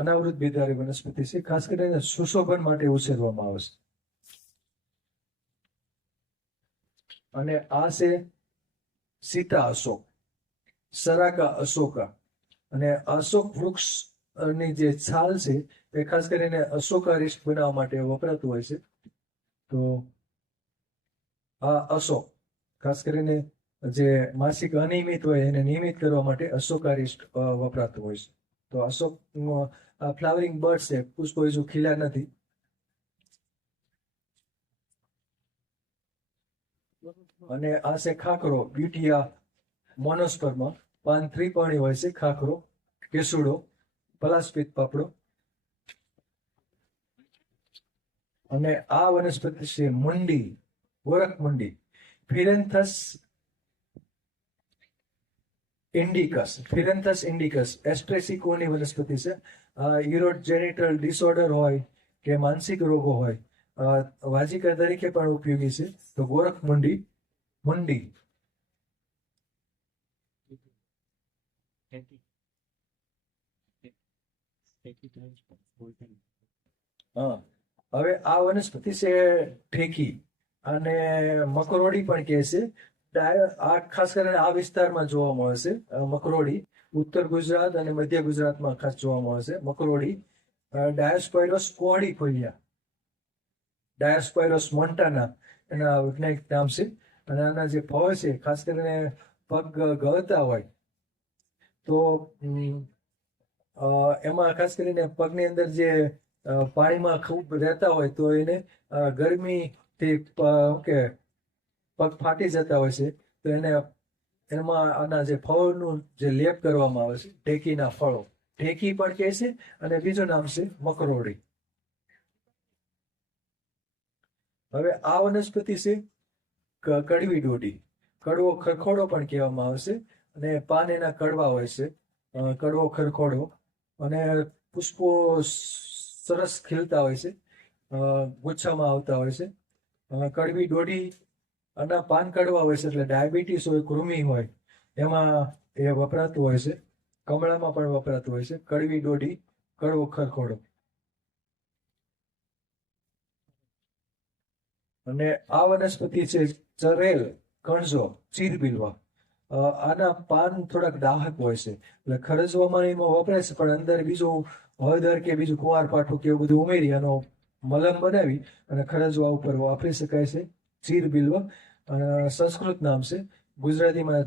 અનાવૃત બીજધારી વનસ્પતિ છે. ખાસ કરીને સુશોભન માટે ઉછેરવામાં આવે છે. અને આ છે સીતા અશોક, સરાકા અશોકા. અને અશોક વૃક્ષની જે છાલ છે એ ખાસ કરીને અશોકારિષ્ટ બનાવવા માટે વપરાતું હોય છે. તો આ અશોક ખાસ કરીને જે માસિક અનિયમિત હોય એને નિયમિત કરવા માટે અશોકારિષ્ટ વપરાતું હોય છે. તો અશોક ફ્લાવરિંગ બર્ડ છે, પુષ્પો હજુ ખીલ્યા નથી. અને આ છે ખાખરો, બ્યુટિયા મોનોસ્પર્મા. પાન ત્રિપર્ણી હોય છે. ખાખરો, કેસુડો, પલાસ્પિત પાપડો. અને આ વનસ્પતિ છે મુંડી, ગોરખ મુંડી, ફિરેન્થસ ઇન્ડિકસ. ફિરેન્થસ ઇન્ડિકસ એસ્ટ્રેસિકોની વનસ્પતિ છે. યુરોજેનિટલ ડિસઓર્ડર હોય કે માનસિક રોગો હોય, વાજિકા તરીકે પણ ઉપયોગી છે. તો ગોરખ મુંડી, મુંડી. હા, હવે આ વનસ્પતિ છે ઠેકી, અને મકરોડી પણ કહે છે. આ ખાસ કરીને આ વિસ્તારમાં જોવા મળે છે મકરોડી. ઉત્તર ગુજરાત અને મધ્ય ગુજરાતમાં ખાસ જોવા મળે છે મકરોડી. ડાયોસ્પાયરોસ કોહડીફોલિયા, ડાયોસ્પાયરોસ મોન્ટાના એના વૈજ્ઞાનિક નામ છે. અને આના જે ફળ છે ખાસ કરીને પગ ગળતા હોય તો એમાં ખાસ કરીને પગની અંદર જે પાણીમાં ખૂબ રહેતા હોય તો એને ગરમીથી કે પગ ફાટી જતા હોય છે તો એમાં આના જે ફળનું જે લેપ કરવામાં આવે છે, ઢેકીના ફળો, ઢેકી પણ કહે છે. અને બીજું નામ છે મકરોડી. હવે આ વનસ્પતિ છે કડવી ડોડી, કડવો ખરખોડો પણ કહેવામાં આવે છે. અને પાન એના કડવા હોય છે, કડવો ખરખોડો. અને પુષ્પો સરસ ખીલતા હોય છે, ગુચ્છામાં આવતા હોય છે. કડવી ડોડી આના પાન કડવા હોય છે એટલે ડાયાબિટીસ હોય, કૃમિ હોય એમાં એ વપરાતું હોય છે. કમળામાં પણ વપરાતું હોય છે. કડવી ડોડી, કડવો ખરખોડો. અને આ વનસ્પતિ છે ચરેલ કણજો, ચીરબીલવા. આના પાન થોડાક દાહક હોય છે એટલે ખરજવામાં એમાં વપરાય છે, પણ અંદર બીજું હળદર કે બીજું કુંવારપાઠું કે એવું બધું ઉમેરી આનો મલમ બનાવી અને ખરજવા ઉપર વાપરી શકાય છે. ચીરબીલવા સંસ્કૃત નામ છે. ગુજરાતીમાં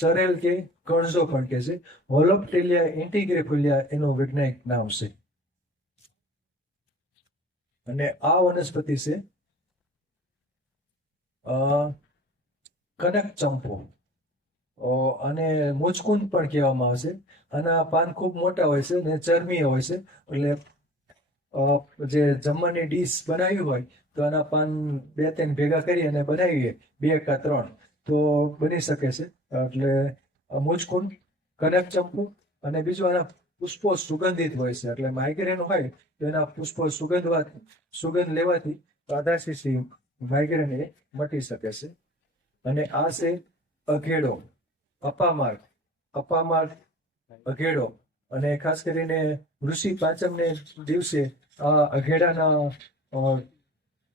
ચરેલ કે કણજો પણ કહે છે. હોલોપ્ટેલિયા ઇન્ટિગ્રેફોલિયા એનું વૈજ્ઞાનિક નામ છે. અને આ વનસ્પતિ છે કનક ચંપો, અને મુચકુંદ પણ કહેવામાં આવે છે. આના પાન ખૂબ મોટા હોય છે અને ચરમીય હોય છે. એટલે જે જમવાની ડીશ બનાવી હોય તો આના પાન 2-3 ભેગા કરી અને બનાવીએ, 2 કે 3 તો બની શકે છે. એટલે મુચકુંદ, કનક ચંપો. અને બીજું આના પુષ્પો સુગંધિત હોય છે એટલે માઇગ્રેન હોય તો એના પુષ્પો સુગંધ લેવાથી બાધાશીશી માઇગ્રેન એ મટી શકે છે. અને આ છે અઘેડો, અપામાર્ગ, અઘેડો. અને ખાસ કરીને ઋષિ પાંચમને દિવસે આ અઘેડાના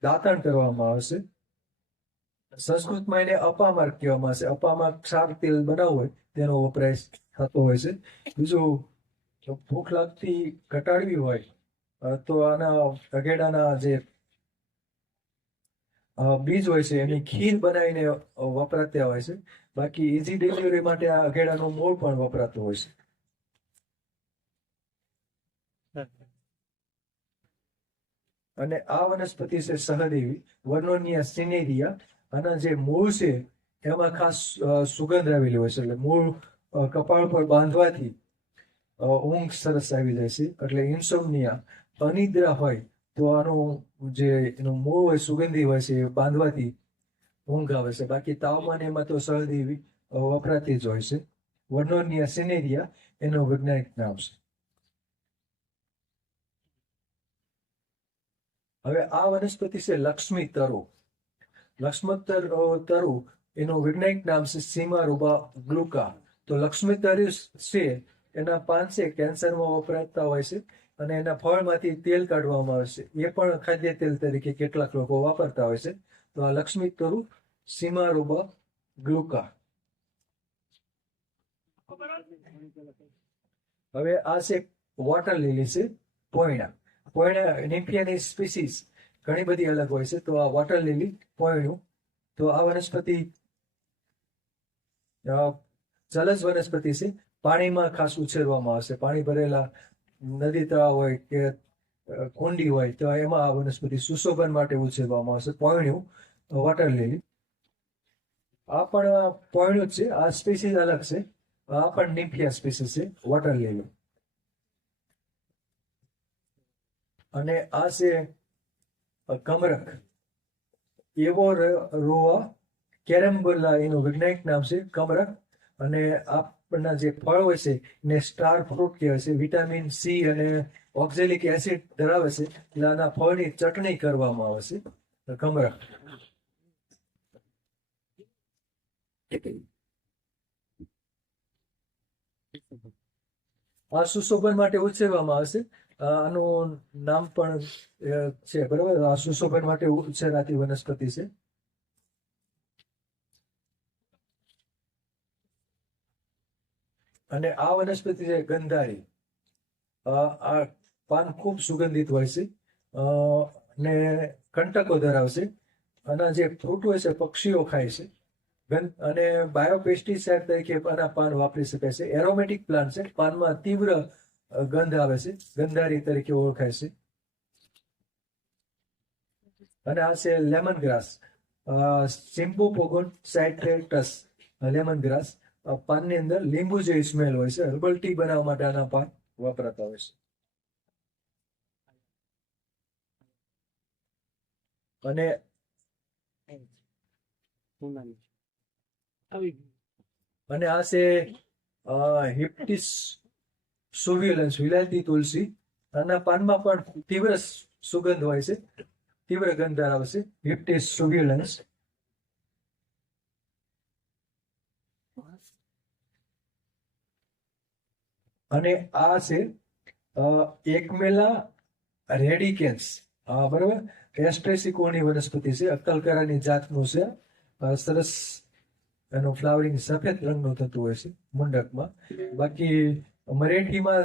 દાંતણ કરવામાં આવશે. સંસ્કૃતમાં એને અપામાર્ગ કહેવામાં આવશે. અપામાર્ગ ક્ષાર તેલ બનાવવું હોય તેનો વપરાશ થતો હોય છે. બીજું, જો ભૂખ લાગતી ઘટાડવી હોય તો આના અઘેડાના જે બીજ હોય છે એની ખીર બનાવીને વપરાતા હોય છે. બાકી ઇઝી ડિલિવરી માટે આ અઘેડાનું મૂળ પણ વપરાતું હોય છે. અને આ વનસ્પતિ છે સહદેવી, વર્નોનિયા સિનેરિયા. આના જે મૂળ છે એમાં ખાસ સુગંધ આવેલી હોય છે. એટલે મૂળ કપાળ પર બાંધવાથી ઊંઘ સરસ આવી જાય છે. એટલે ઇન્સોમનિયા, અનિદ્રા હોય તો આનું જે એનું મૂળ હોય સુગંધી હોય છે એ બાંધવાથી ઊંઘ આવે છે. બાકી તાવમાં ને એમાં તો સહદેવી વપરાતી જ હોય છે. વર્નોનિયા સિનેરિયા એનું વૈજ્ઞાનિક નામ છે. હવે આ વનસ્પતિ છે લક્ષ્મી તરુ. લક્ષ્મી તરુ એનું વૈજ્ઞાનિક નામ છે સીમારૂબા ગ્લુકા. તો લક્ષ્મી તરુ છે એના પાન છે કેન્સરમાં વપરાતા હોય છે. અને એના ફળમાંથી તેલ કાઢવામાં આવે છે. એ પણ ખાદ્ય તેલ તરીકે કેટલાક લોકો વાપરતા હોય છે. તો આ લક્ષ્મી તરુ સીમારૂબા ગ્લુકા. હવે આ છે વોટર લીલી છે, પોયણા. નિમ્ફિયાની સ્પીસીસ ઘણી બધી અલગ હોય છે. તો આ વોટર લીલી, પોયણું. તો આ વનસ્પતિ જલજ વનસ્પતિ છે. પાણીમાં ખાસ ઉછેરવામાં આવશે. પાણી ભરેલા નદી તળાવ હોય કે કુંડી હોય તો એમાં આ વનસ્પતિ સુશોભન માટે ઉછેરવામાં આવશે. પોયણું, વોટર લીલી. આ પણ પોયણું જ છે. આ સ્પીસીસ અલગ છે. આ પણ નિમ્ફિયા સ્પીસીસ છે, વોટર લીલી. અને આ છે કમરક, એવો રોવા કેરમ્બોલા એનું વૈજ્ઞાનિક નામ છે, કમરક. અને આપણા જે ફળ હોય છે એને સ્ટાર ફ્રૂટ કહેવાય છે. વિટામિન સી અને ઓક્ઝેલિક એસિડ ધરાવે છે. એટલે આના ફળની ચટણી કરવામાં આવે છે, કમરક. આ સુશોભન માટે ઉછેરવામાં આવશે. આનું નામ પણ છે, બરાબર. આ સુશોભન માટે ઉછેરાતી વનસ્પતિ છે. અને આ વનસ્પતિ છે ગંધારી. આ પાન ખૂબ સુગંધિત હોય છે અને કંટકો ધરાવશે. આના જે ફ્રૂટ હોય છે પક્ષીઓ ખાય છે. અને બાયોપેસ્ટિસાઇડ તરીકે આના પાન વાપરી શકાય છે. એરોમેટિક પ્લાન્ટ છે. પાનમાં તીવ્ર ગંધ આવે છે, ગંધારી તરીકે ઓળખાય છે. અને આ છે લેમન ગ્રાસ, સિમ્પોપોગોન સાઇટ્રેટસ. લેમન ગ્રાસ પાનની અંદર લીંબુ જેવી સ્મેલ હોય છે. હર્બલ ટી બનાવવા માટે આના પાન વાપરાતા હોય છે. અને આ છે હિપ્ટિસ સુવ્યુલન્સ, વિલાયતી તુલસી. આના પાનમાં પણ તીવ્ર સુગંધ હોય છે, તીવ્ર ગંધ ધરાવે છે, હિપ્ટિસ સુવ્યુલન્સ. અને આ છે એકમેલા રેડિકેન્સ, બરાબર. એસ્ટ્રેસિકોની વનસ્પતિ છે, અક્કલકરાની જાતનું છે. સરસ એનું ફ્લાવરિંગ સફેદ રંગનું થતું હોય છે મુંડકમાં. બાકી મરેઠીમાં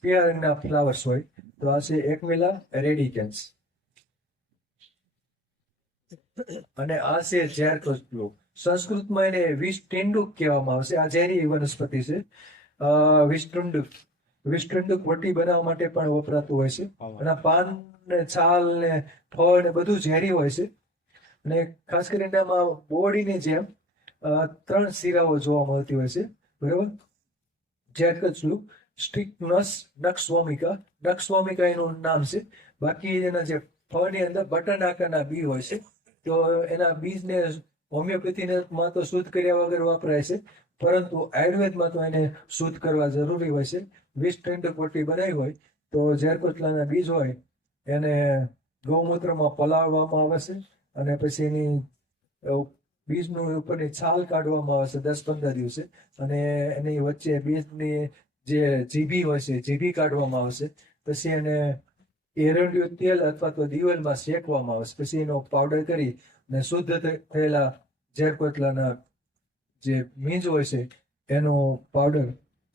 પીળા રંગના ફ્લાવર્સ હોય. તો આ છે એકમેલા રેડિકેન્સ. અને આ છે ઝેરકોચલુ. સંસ્કૃતમાં એને વિષ્ટિંડુક કહેવામાં આવશે. આ ઝેરી વનસ્પતિ છે. વિષ્ટુંડુક વટી બનાવવા માટે પણ વપરાતું હોય છે. અને પાન ને છાલ ને ફળ ને બધું ઝેરી હોય છે. અને ખાસ કરીને આમાં બોડીની જેમ 3 શિરાઓ જોવા મળતી હોય છે, બરાબર. ઝેરકોચલુ, સ્ટ્રિક્નસ નક્સવોમિકા. નક્સવોમિકા એનું નામ છે. બાકી એના જે ફળની અંદર બટન આકારના બી હોય છે. તો એના બીજને હોમિયોપેથીમાં તો શુદ્ધ કર્યા વગર વપરાય છે, પરંતુ આયુર્વેદમાં તો એને શુદ્ધ કરવા જરૂરી હોય છે. વિષ્ટિંડુક વટી બનાવી હોય તો ઝેરકોચલાના બીજ હોય એને ગૌમૂત્રમાં પલાળવામાં આવે છે અને પછી બીજનું ઉપરની છાલ કાઢવામાં આવે છે 10-15 દિવસે, અને એની વચ્ચે બીજની જે જીભી હોય છે જીભી કાઢવામાં આવશે. પછી એને એરંડિયું તેલ અથવા તો દિવેલમાં શેકવામાં આવશે. પછી એનો પાવડર કરી અને શુદ્ધ થયેલા ઝેર કોટલાના જે મીંજ હોય છે એનો પાવડર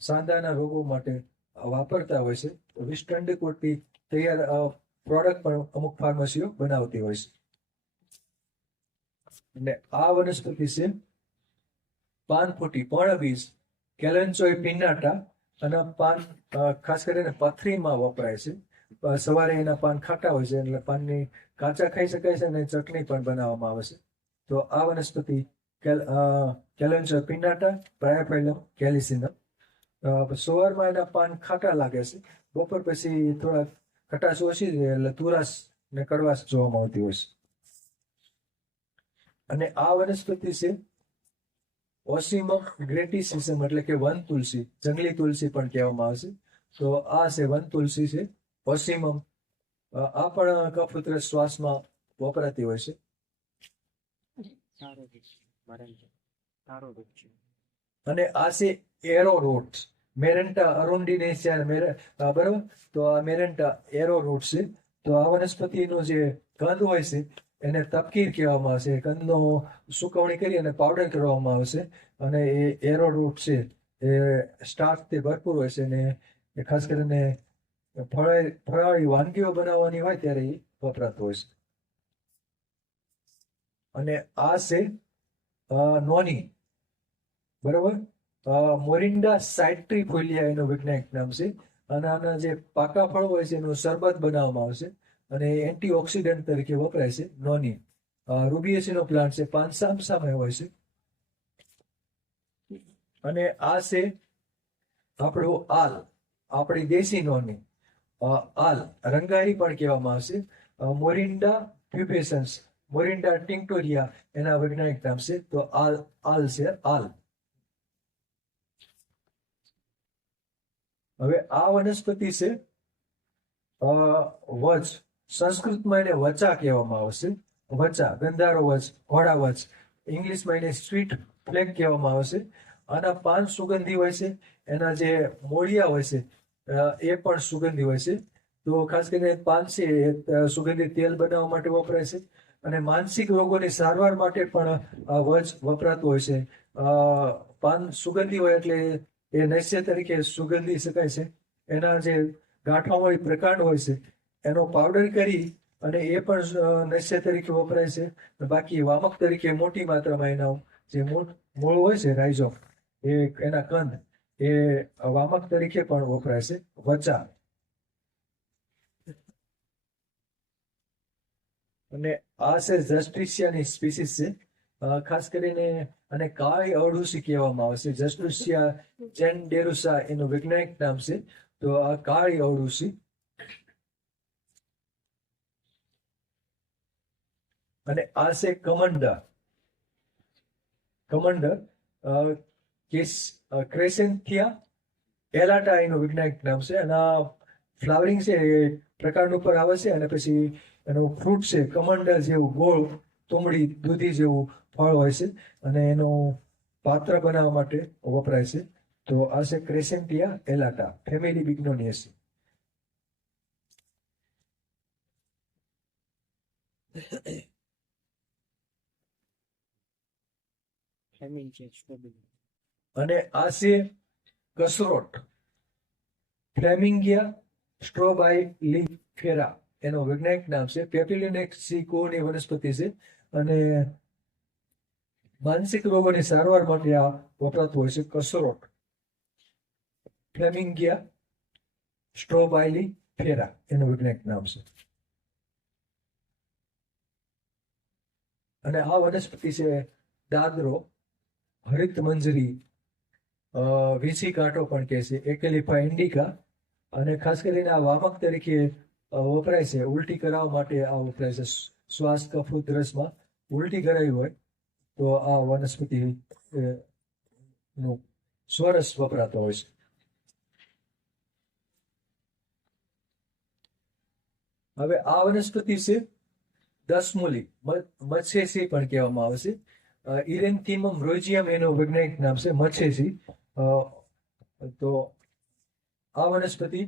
સાંધાના રોગો માટે વાપરતા હોય છે. વિસ્ટન્ડ કોટની તૈયાર પ્રોડક્ટ પણ અમુક ફાર્મસીઓ બનાવતી હોય છે. અને આ વનસ્પતિ છે પાનફૂટી, પર્ણબીજ, કેલેન્ચોય પિન્નાટા. અને પાન ખાસ કરીને પથરીમાં વપરાય છે. સવારે એના પાન ખાટા હોય છે એટલે પાનની કાચા ખાઈ શકાય છે અને ચટણી પણ બનાવવામાં આવે છે. તો આ વનસ્પતિ કેલેન્ચોય પિન્નાટા, બ્રાયોફાઇલમ કેલિસિનમ. સવારમાં એના પાન ખાટા લાગે છે, બપોર પછી થોડા ખટાશ ઓછી રહે એટલે તુરાશ ને કડવાશ જોવામાં આવતી હોય છે. અને આ વનસ્પતિ છે ઓસિમમ ગ્રેટિસિસમ, એટલે કે વન તુલસી, જંગલી તુલસી પણ કહેવામાં આવે છે. તો આ છે વન તુલસી છે, ઓસિમમ. આ પણ કફ ઉધરસ શ્વાસમાં વપરાતી હોય છે. અને આ છે એરોરૂટ, મેરેન્ટા અરુન્ડિનેસિયા, બરાબર. તો આ મેરેન્ટા એરોરૂટ છે. તો આ વનસ્પતિનો જે કંદ હોય છે એને તપકીર કહેવામાં આવે છે. કંદનો સુકવણી કરી અને પાવડર કરવામાં આવે છે. અને એ એરોરૂટ છે એ સ્ટાર્ચથી ભરપૂર હોય છે, અને એ ખાસ કરીને ફરાળી વાનગીઓ બનાવવાની હોય ત્યારે એ વપરાતું હોય છે. અને આ છે નોની, બરાબર. મોરિન્ડા સાઇટ્રીફોલિયા એનું વૈજ્ઞાનિક નામ છે. અને આના જે પાકા ફળ હોય છે એનું શરબત બનાવવામાં આવે છે અને એન્ટીઓક્સિડન્ટ તરીકે વપરાય છે. નોની રૂબિએસીનો પ્લાન્ટ છે, પાન સામે હોય છે. અને આ છે આપણું આલ, આપણી દેશી નોની આલ, રંગારી પણ કહેવામાં આવશે. મોરિન્ડા પ્યુપેસન્સ, મોરિન્ડા ટિંક્ટોરિયા એના વૈજ્ઞાનિક નામ છે. તો આલ છે, આલ. હવે આ વનસ્પતિ છે વચ, સંસ્કૃતમાં એને વચા કહેવામાં આવશે. વચા, ગંધારો વચ, ઘોડા વચ. ઇંગ્લિશમાં એને સ્વીટ ફ્લેગ કહેવામાં આવશે. આના પાન સુગંધી હોય છે, એના જે મૂળિયા હોય છે એ પણ સુગંધી હોય છે. તો ખાસ કરીને પાન છે એ સુગંધી તેલ બનાવવા માટે વપરાય છે. અને માનસિક રોગોની સારવાર માટે પણ આ વચ વપરાતું હોય છે. પાન સુગંધી હોય એટલે એ નૈસ્ય તરીકે સુગંધી શકાય છે. એના જે ગાંઠોવાળી પ્રકાંડ હોય છે એનો પાવડર કરી અને એ પણ નૈસ્ય તરીકે વપરાય છે. બાકી વામક તરીકે મોટી માત્રામાં એના જે મૂળ હોય છે રાઇઝોમ, એના કંદ એ વામક તરીકે પણ વપરાય છે. વચા. અને આ છે જસ્ટિસિયાની સ્પીસીસ છે. ખાસ કરીને અને કાળી અરડુસી કહેવામાં આવે છે. જસ્ટિસિયા જેન્ડેરુસા એનું વૈજ્ઞાનિક નામ છે. તો આ કાળી અરડુસી. અને આ છે કમંડર, ક્રેસેન્થિયા એલાટા એનું વૈજ્ઞાનિક નામ છે. અને આ ફ્લાવરિંગ છે એ પ્રકાંડ ઉપર આવે છે અને પછી એનું ફ્રૂટ છે કમંડર જેવું ગોળ, તુમડી, દૂધી જેવું ફળ હોય છે અને એનું પાત્ર બનાવવા માટે વપરાય છે. તો આ છે ક્રેસેન્ટિયા એલાટા, ફેમિલી બિગ્નોનિયસી. અને આ છે કસરોટ, ફ્લેમિંગિયા સ્ટ્રોબાઇલીફેરા એનો વૈજ્ઞાનિક નામ છે. પેપિલિનેક્સિકોની વનસ્પતિ છે અને માનસિક રોગોની સારવાર માટે આ વપરાતું હોય છે. કસરોટ, ફ્લેમિંગિયા સ્ટ્રોબાઇલીફેરા એનું વૈજ્ઞાનિક નામ છે. અને આ વનસ્પતિ છે દાદરો, હરિત મંજરી, વીછી કાંટો પણ કહે છે, એકેલિફા ઇન્ડિકા. અને ખાસ કરીને આ વામક તરીકે વપરાય છે. ઉલટી કરાવવા માટે આ વપરાય છે. શ્વાસ કફ ઉધરસમાં ઉલટી કરાવી હોય તો આ વનસ્પતિ નું સ્વરસ વપરાતો હોય છે. હવે આ વનસ્પતિ છે દસમૂલી મત્સ્યેસી પણ કહેવામાં આવે છે. ઇરેન્થીમમ રોઝિયમ એનું વૈજ્ઞાનિક નામ છે, મત્સ્યેસી. તો આ વનસ્પતિ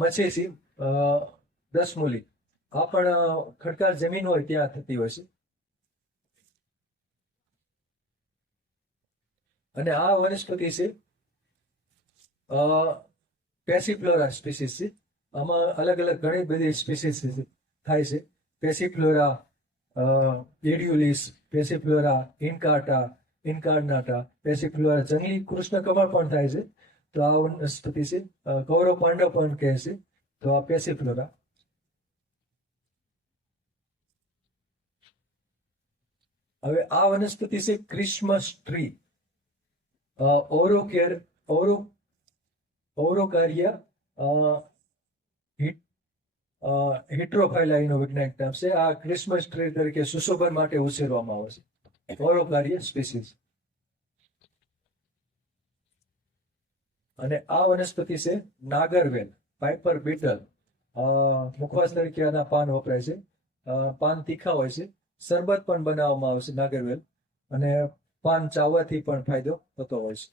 મત્સ્યેસી દસમૂલી આ પણ ખડકાળ જમીન હોય ત્યાં થતી હોય છે. અને આ વનસ્પતિ છે પેસિફ્લોરા સ્પીસીસ છે. આમાં અલગ અલગ ઘણી બધી સ્પીસીસ થાય છે. પેસિફ્લોરા એડ્યુલિસ, પેસિફ્લોરા ઇન્કાર્નાટા, પેસિફ્લોરા જંગલી કૃષ્ણકમળ પણ થાય છે. તો આ વનસ્પતિ છે. કૌરવ પાંડવ પણ કહે છે. તો આ પેસિફ્લોરા. હવે આ વનસ્પતિ છે ક્રિસમસ ટ્રી. ઓરોકારિયા હિટ્રોફાઇલા એનું વૈજ્ઞાનિક નામ છે. આ ક્રિસમસ ટ્રી તરીકે સુશોભન માટે ઉછેરવામાં આવે છે. ઓરોકારિયા સ્પીસીસ. અને આ વનસ્પતિ છે નાગરવેલ, પાઇપર બીટલ. મુખવાસ તરીકે આના પાન વપરાય છે. પાન તીખા હોય છે. શરબત પણ બનાવવામાં આવે છે નાગરવેલ, અને પાન ચાવવાથી પણ ફાયદો થતો હોય છે.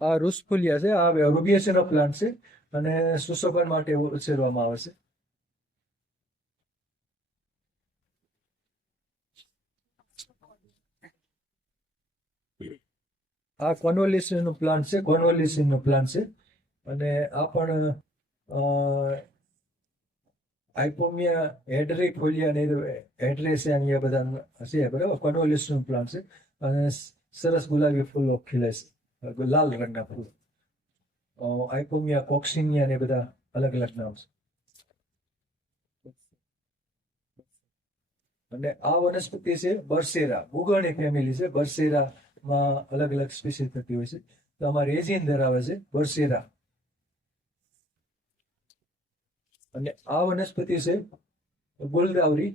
આ રૂસફુલિયા છે. આ રૂબિયેસીનો પ્લાન્ટ છે અને સુશોભન માટે ઉછેરવામાં આવે છે. આ કોન્વોલ્યુશનનો પ્લાન્ટ છે. કોન્વોલ્યુશનનો પ્લાન્ટ છે. અને આ પણ આઇપોમિયા હેડરીફોલિયા ને હેડરેસિયા બધા છે, બરાબર. કોન્વોલ્યુશનનો પ્લાન્ટ છે અને સરસ ગુલાબી ફૂલો ખીલે છે, લાલ રંગના ફૂલ. આઇપોમિયા કોક્સિનિયા ને બધા અલગ અલગ નામ છે. અને આ વનસ્પતિ છે બરસેરા, ગુગળની ફેમિલી છે. બરસેરામાં અલગ અલગ સ્પીસીસ થતી હોય છે. તો આમાં રેઝિન ધરાવે છે બરસેરા. અને આ વનસ્પતિ છે ગુલદાવરી,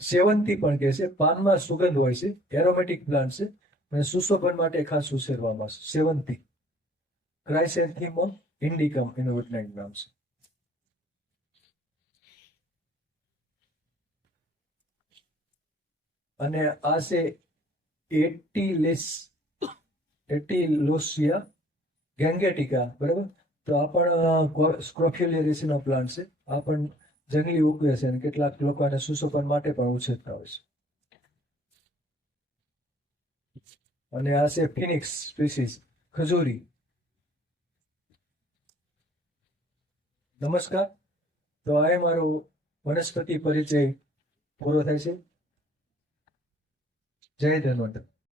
સેવંતી પણ કહે છે. પાનમાં સુગંધ હોય છે, એરોમેટિક પ્લાન્ટ છે અને સુશોભન માટે ખાસ ઉછેરવામાં આવે છે. સેવંતી, ક્રાયસેન્થીમમ ઇન્ડિકમ એનું વૈજ્ઞાનિક નામ છે. અને આ છે એટીલોસિયા ગેંગેટિકા, બરાબર. તો આ પણ સ્ક્રોફ્યુલેરિસનો પ્લાન્ટ છે. આ પણ જંગલી ઉગવે છે અને કેટલાક લોકો આને સુશોભન માટે પણ ઉછેરતા હોય છે. અને આ છે ફિનિક્સ સ્પીસીસ, ખજૂરી. નમસ્કાર. તો આ મારો વનસ્પતિ પરિચય પૂરો થાય છે. જય ધન્વંતરી.